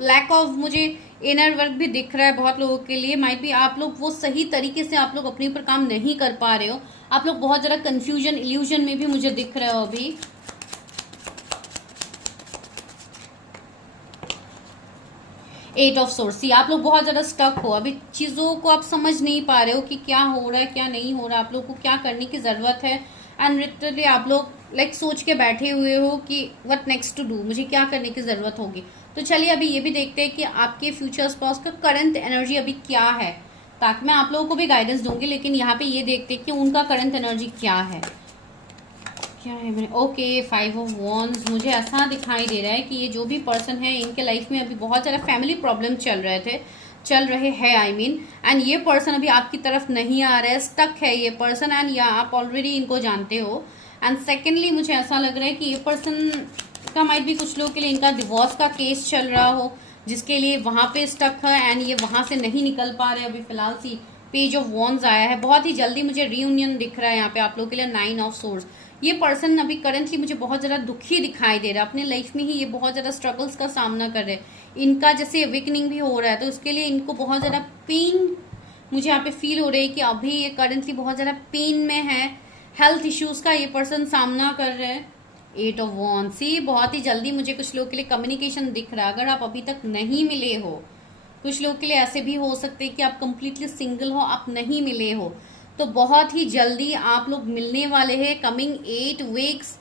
लैक ऑफ मुझे इनर वर्क भी दिख रहा है बहुत लोगों के लिए। माइट भी आप लोग वो सही तरीके से आप लोग अपने ऊपर काम नहीं कर पा रहे हो। आप लोग बहुत ज़्यादा कंफ्यूजन इल्यूजन में भी मुझे दिख रहे हो अभी। एट ऑफ सोर्स, आप लोग बहुत ज़्यादा स्टक हो अभी, चीज़ों को आप समझ नहीं पा रहे हो कि क्या हो रहा है क्या नहीं हो रहा, आप लोग को क्या करने की ज़रूरत है। एंड लिटरली आप लोग लाइक सोच के बैठे हुए हो कि व्हाट नेक्स्ट टू डू, मुझे क्या करने की ज़रूरत होगी। तो चलिए अभी ये भी देखते हैं कि आपके फ्यूचर स्पाउस का करंट एनर्जी अभी क्या है, ताकि मैं आप लोगों को भी गाइडेंस दूंगी, लेकिन यहाँ पे ये देखते हैं कि उनका करंट एनर्जी क्या है। क्या है मेरे, ओके 5 ऑफ वॉन्ड्स। मुझे ऐसा दिखाई दे रहा है कि ये जो भी पर्सन है इनके लाइफ में अभी बहुत ज़्यादा फैमिली प्रॉब्लम चल रहे हैं आई मीन, एंड ये पर्सन अभी आपकी तरफ नहीं आ रहा है, स्टक है ये पर्सन, एंड या आप ऑलरेडी इनको जानते हो। एंड सेकेंडली मुझे ऐसा लग रहा है कि ये पर्सन का माइट भी कुछ लोगों के लिए इनका डिवोर्स का केस चल रहा हो, जिसके लिए वहाँ पे स्टक है एंड ये वहाँ से नहीं निकल पा रहे अभी फिलहाल। सी पेज ऑफ वॉन्ड्स आया है, बहुत ही जल्दी मुझे रीयूनियन दिख रहा है यहाँ पे आप लोगों के लिए। 9 ऑफ सोर्स, ये पर्सन अभी करंटली मुझे बहुत ज़्यादा दुखी दिखाई दे रहा है, अपने लाइफ में ही ये बहुत ज़्यादा स्ट्रगल्स का सामना कर रहे हैं। इनका जैसे अवेकनिंग भी हो रहा है, तो इसके लिए इनको बहुत ज़्यादा पेन मुझे यहाँ पे फील हो रही है कि अभी ये करंटली बहुत ज़्यादा पेन में है। हेल्थ इश्यूज़ का ये पर्सन सामना कर रहे हैं। 8 ऑफ वॉन्ड्स, सी बहुत ही जल्दी मुझे कुछ लोग के लिए कम्युनिकेशन दिख रहा है। अगर आप अभी तक नहीं मिले हो, कुछ लोग के लिए ऐसे भी हो सकते हैं कि आप कंप्लीटली सिंगल हो, आप नहीं मिले हो, तो बहुत ही जल्दी आप लोग मिलने वाले हैं। कमिंग 8 वीक्स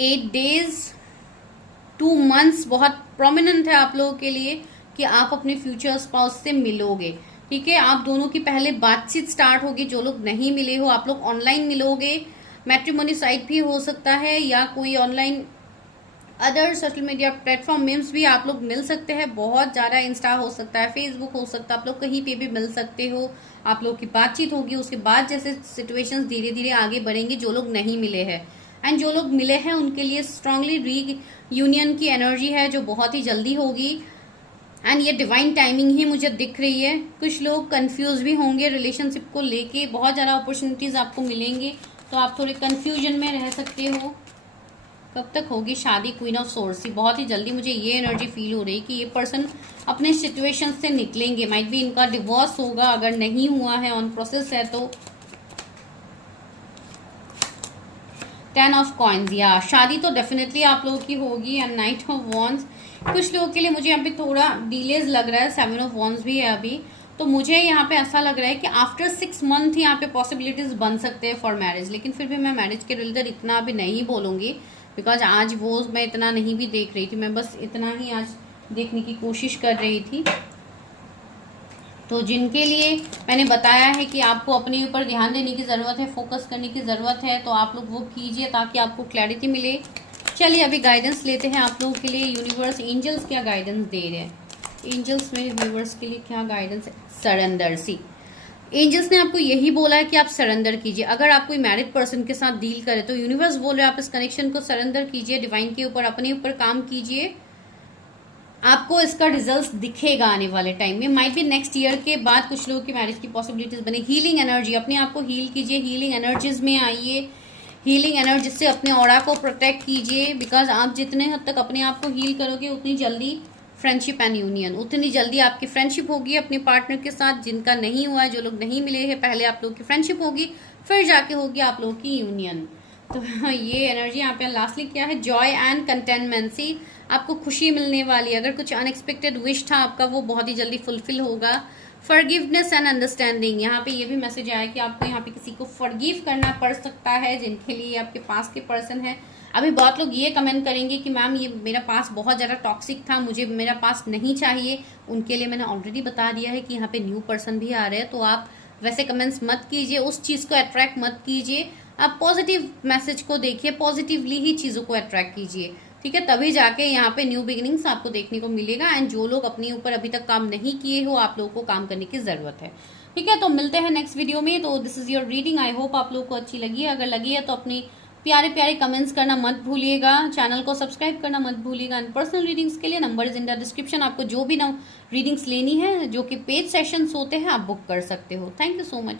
8 डेज 2 मंथ्स बहुत प्रोमिनेंट है आप लोगों के लिए कि आप अपने फ्यूचर स्पाउस से मिलोगे। ठीक है, आप दोनों की पहले बातचीत स्टार्ट होगी। जो लोग नहीं मिले हो आप लोग ऑनलाइन मिलोगे, मैट्रिमोनी साइट भी हो सकता है, या कोई online other social media platform memes भी आप लोग मिल सकते हैं। बहुत ज़्यादा इंस्टा हो सकता है, फेसबुक हो सकता है, आप लोग कहीं पे भी मिल सकते हो। आप लोग की बातचीत होगी, उसके बाद जैसे सिचुएशंस धीरे धीरे आगे बढ़ेंगे। जो लोग नहीं मिले हैं एंड जो लोग मिले हैं उनके लिए स्ट्रांगली री यूनियन की एनर्जी है जो बहुत ही जल्दी होगी। एंड ये डिवाइन टाइमिंग ही मुझे दिख रही है। कुछ लोग कंफ्यूज भी होंगे रिलेशनशिप को लेके, बहुत ज़्यादा अपॉर्चुनिटीज़ आपको मिलेंगे, तो आप थोड़े कंफ्यूजन में रह सकते हो। कब तक होगी शादी, क्वीन ऑफ सोर्स, बहुत ही जल्दी मुझे ये एनर्जी फील हो रही है कि ये पर्सन अपने सिचुएशन से निकलेंगे। माइट भी इनका डिवोर्स होगा, अगर नहीं हुआ है ऑन प्रोसेस है तो। 10 ऑफ कॉइन्स, या शादी तो डेफिनेटली आप लोगों की होगी। एंड 9 ऑफ वॉन्ड्स, कुछ लोगों के लिए मुझे यहाँ पे थोड़ा डिलेज लग रहा है। 7 ऑफ वॉन्ड्स भी है अभी, तो मुझे यहाँ पे ऐसा लग रहा है कि आफ्टर 6 मंथ यहाँ पे पॉसिबिलिटीज बन सकते हैं फॉर मैरिज। लेकिन फिर भी मैं मैरिज के रिलेटेड इतना अभी नहीं बोलूंगी, बिकॉज आज वो मैं इतना नहीं भी देख रही थी, मैं बस इतना ही आज देखने की कोशिश कर रही थी। तो जिनके लिए मैंने बताया है कि आपको अपने ऊपर ध्यान देने की ज़रूरत है, फोकस करने की ज़रूरत है, तो आप लोग वो कीजिए ताकि आपको क्लैरिटी मिले। चलिए अभी गाइडेंस लेते हैं आप लोगों के लिए। यूनिवर्स एंजल्स क्या गाइडेंस दे रहे हैं, एंजल्स मेरे व्यूवर्स के लिए क्या गाइडेंस है। सरेंडर, सी एंजल्स ने आपको यही बोला है कि आप सरेंडर कीजिए। अगर आप कोई मैरिड पर्सन के साथ डील करें तो यूनिवर्स बोल रहे हैं आप इस कनेक्शन को सरेंडर कीजिए, डिवाइन के ऊपर अपने ऊपर काम कीजिए। आपको इसका रिजल्ट दिखेगा आने वाले टाइम में। माइट भी नेक्स्ट ईयर के बाद कुछ लोगों की मैरिज की पॉसिबिलिटीज बने। हीलिंग एनर्जी, अपने आप को हील कीजिए, हीलिंग एनर्जीज में आइए, हीलिंग एनर्जी से अपने ऑरा को प्रोटेक्ट कीजिए। बिकॉज आप जितने हद तक अपने आप को हील करोगे उतनी जल्दी फ्रेंडशिप एंड यूनियन, उतनी जल्दी आपकी फ्रेंडशिप होगी अपने पार्टनर के साथ। जिनका नहीं हुआ है, जो लोग नहीं मिले हैं, पहले आप लोग की फ्रेंडशिप होगी, फिर जाके होगी आप लोगों की यूनियन। तो ये एनर्जी यहाँ पे लास्टली क्या है, जॉय एंड कंटेनमेंसी, आपको खुशी मिलने वाली है। अगर कुछ अनएक्सपेक्टेड विश था आपका, वो बहुत ही जल्दी फुलफिल होगा। फॉरगिवनेस एंड अंडरस्टैंडिंग, यहाँ पे ये भी मैसेज आया कि आपको यहाँ पे किसी को फॉरगिव करना पड़ सकता है, जिनके लिए आपके पास के पर्सन है। अभी बहुत लोग ये कमेंट करेंगे कि मैम ये मेरा पास बहुत ज़्यादा टॉक्सिक था, मुझे मेरा पास नहीं चाहिए। उनके लिए मैंने ऑलरेडी बता दिया है कि यहाँ पे न्यू पर्सन भी आ रहे हैं, तो आप वैसे कमेंट्स मत कीजिए, उस चीज़ को अट्रैक्ट मत कीजिए। आप पॉजिटिव मैसेज को देखिए, पॉजिटिवली ही चीजों को अट्रैक्ट कीजिए, ठीक है, तभी जाके यहाँ पे न्यू बिगिनिंग्स आपको देखने को मिलेगा। एंड जो लोग अपने ऊपर अभी तक काम नहीं किए हो, आप लोगों को काम करने की जरूरत है, ठीक है। तो मिलते हैं नेक्स्ट वीडियो में। तो this is your reading, I hope आप लोगों को अच्छी लगी है। अगर लगी है तो अपनी प्यारे प्यारे कमेंट्स करना मत भूलिएगा, चैनल को सब्सक्राइब करना मत भूलिएगा। एंड पर्सनल रीडिंग्स के लिए number is in the description, आपको जो भी रीडिंग्स लेनी है, जो कि पेड सेशंस होते हैं, आप बुक कर सकते हो। Thank you so much.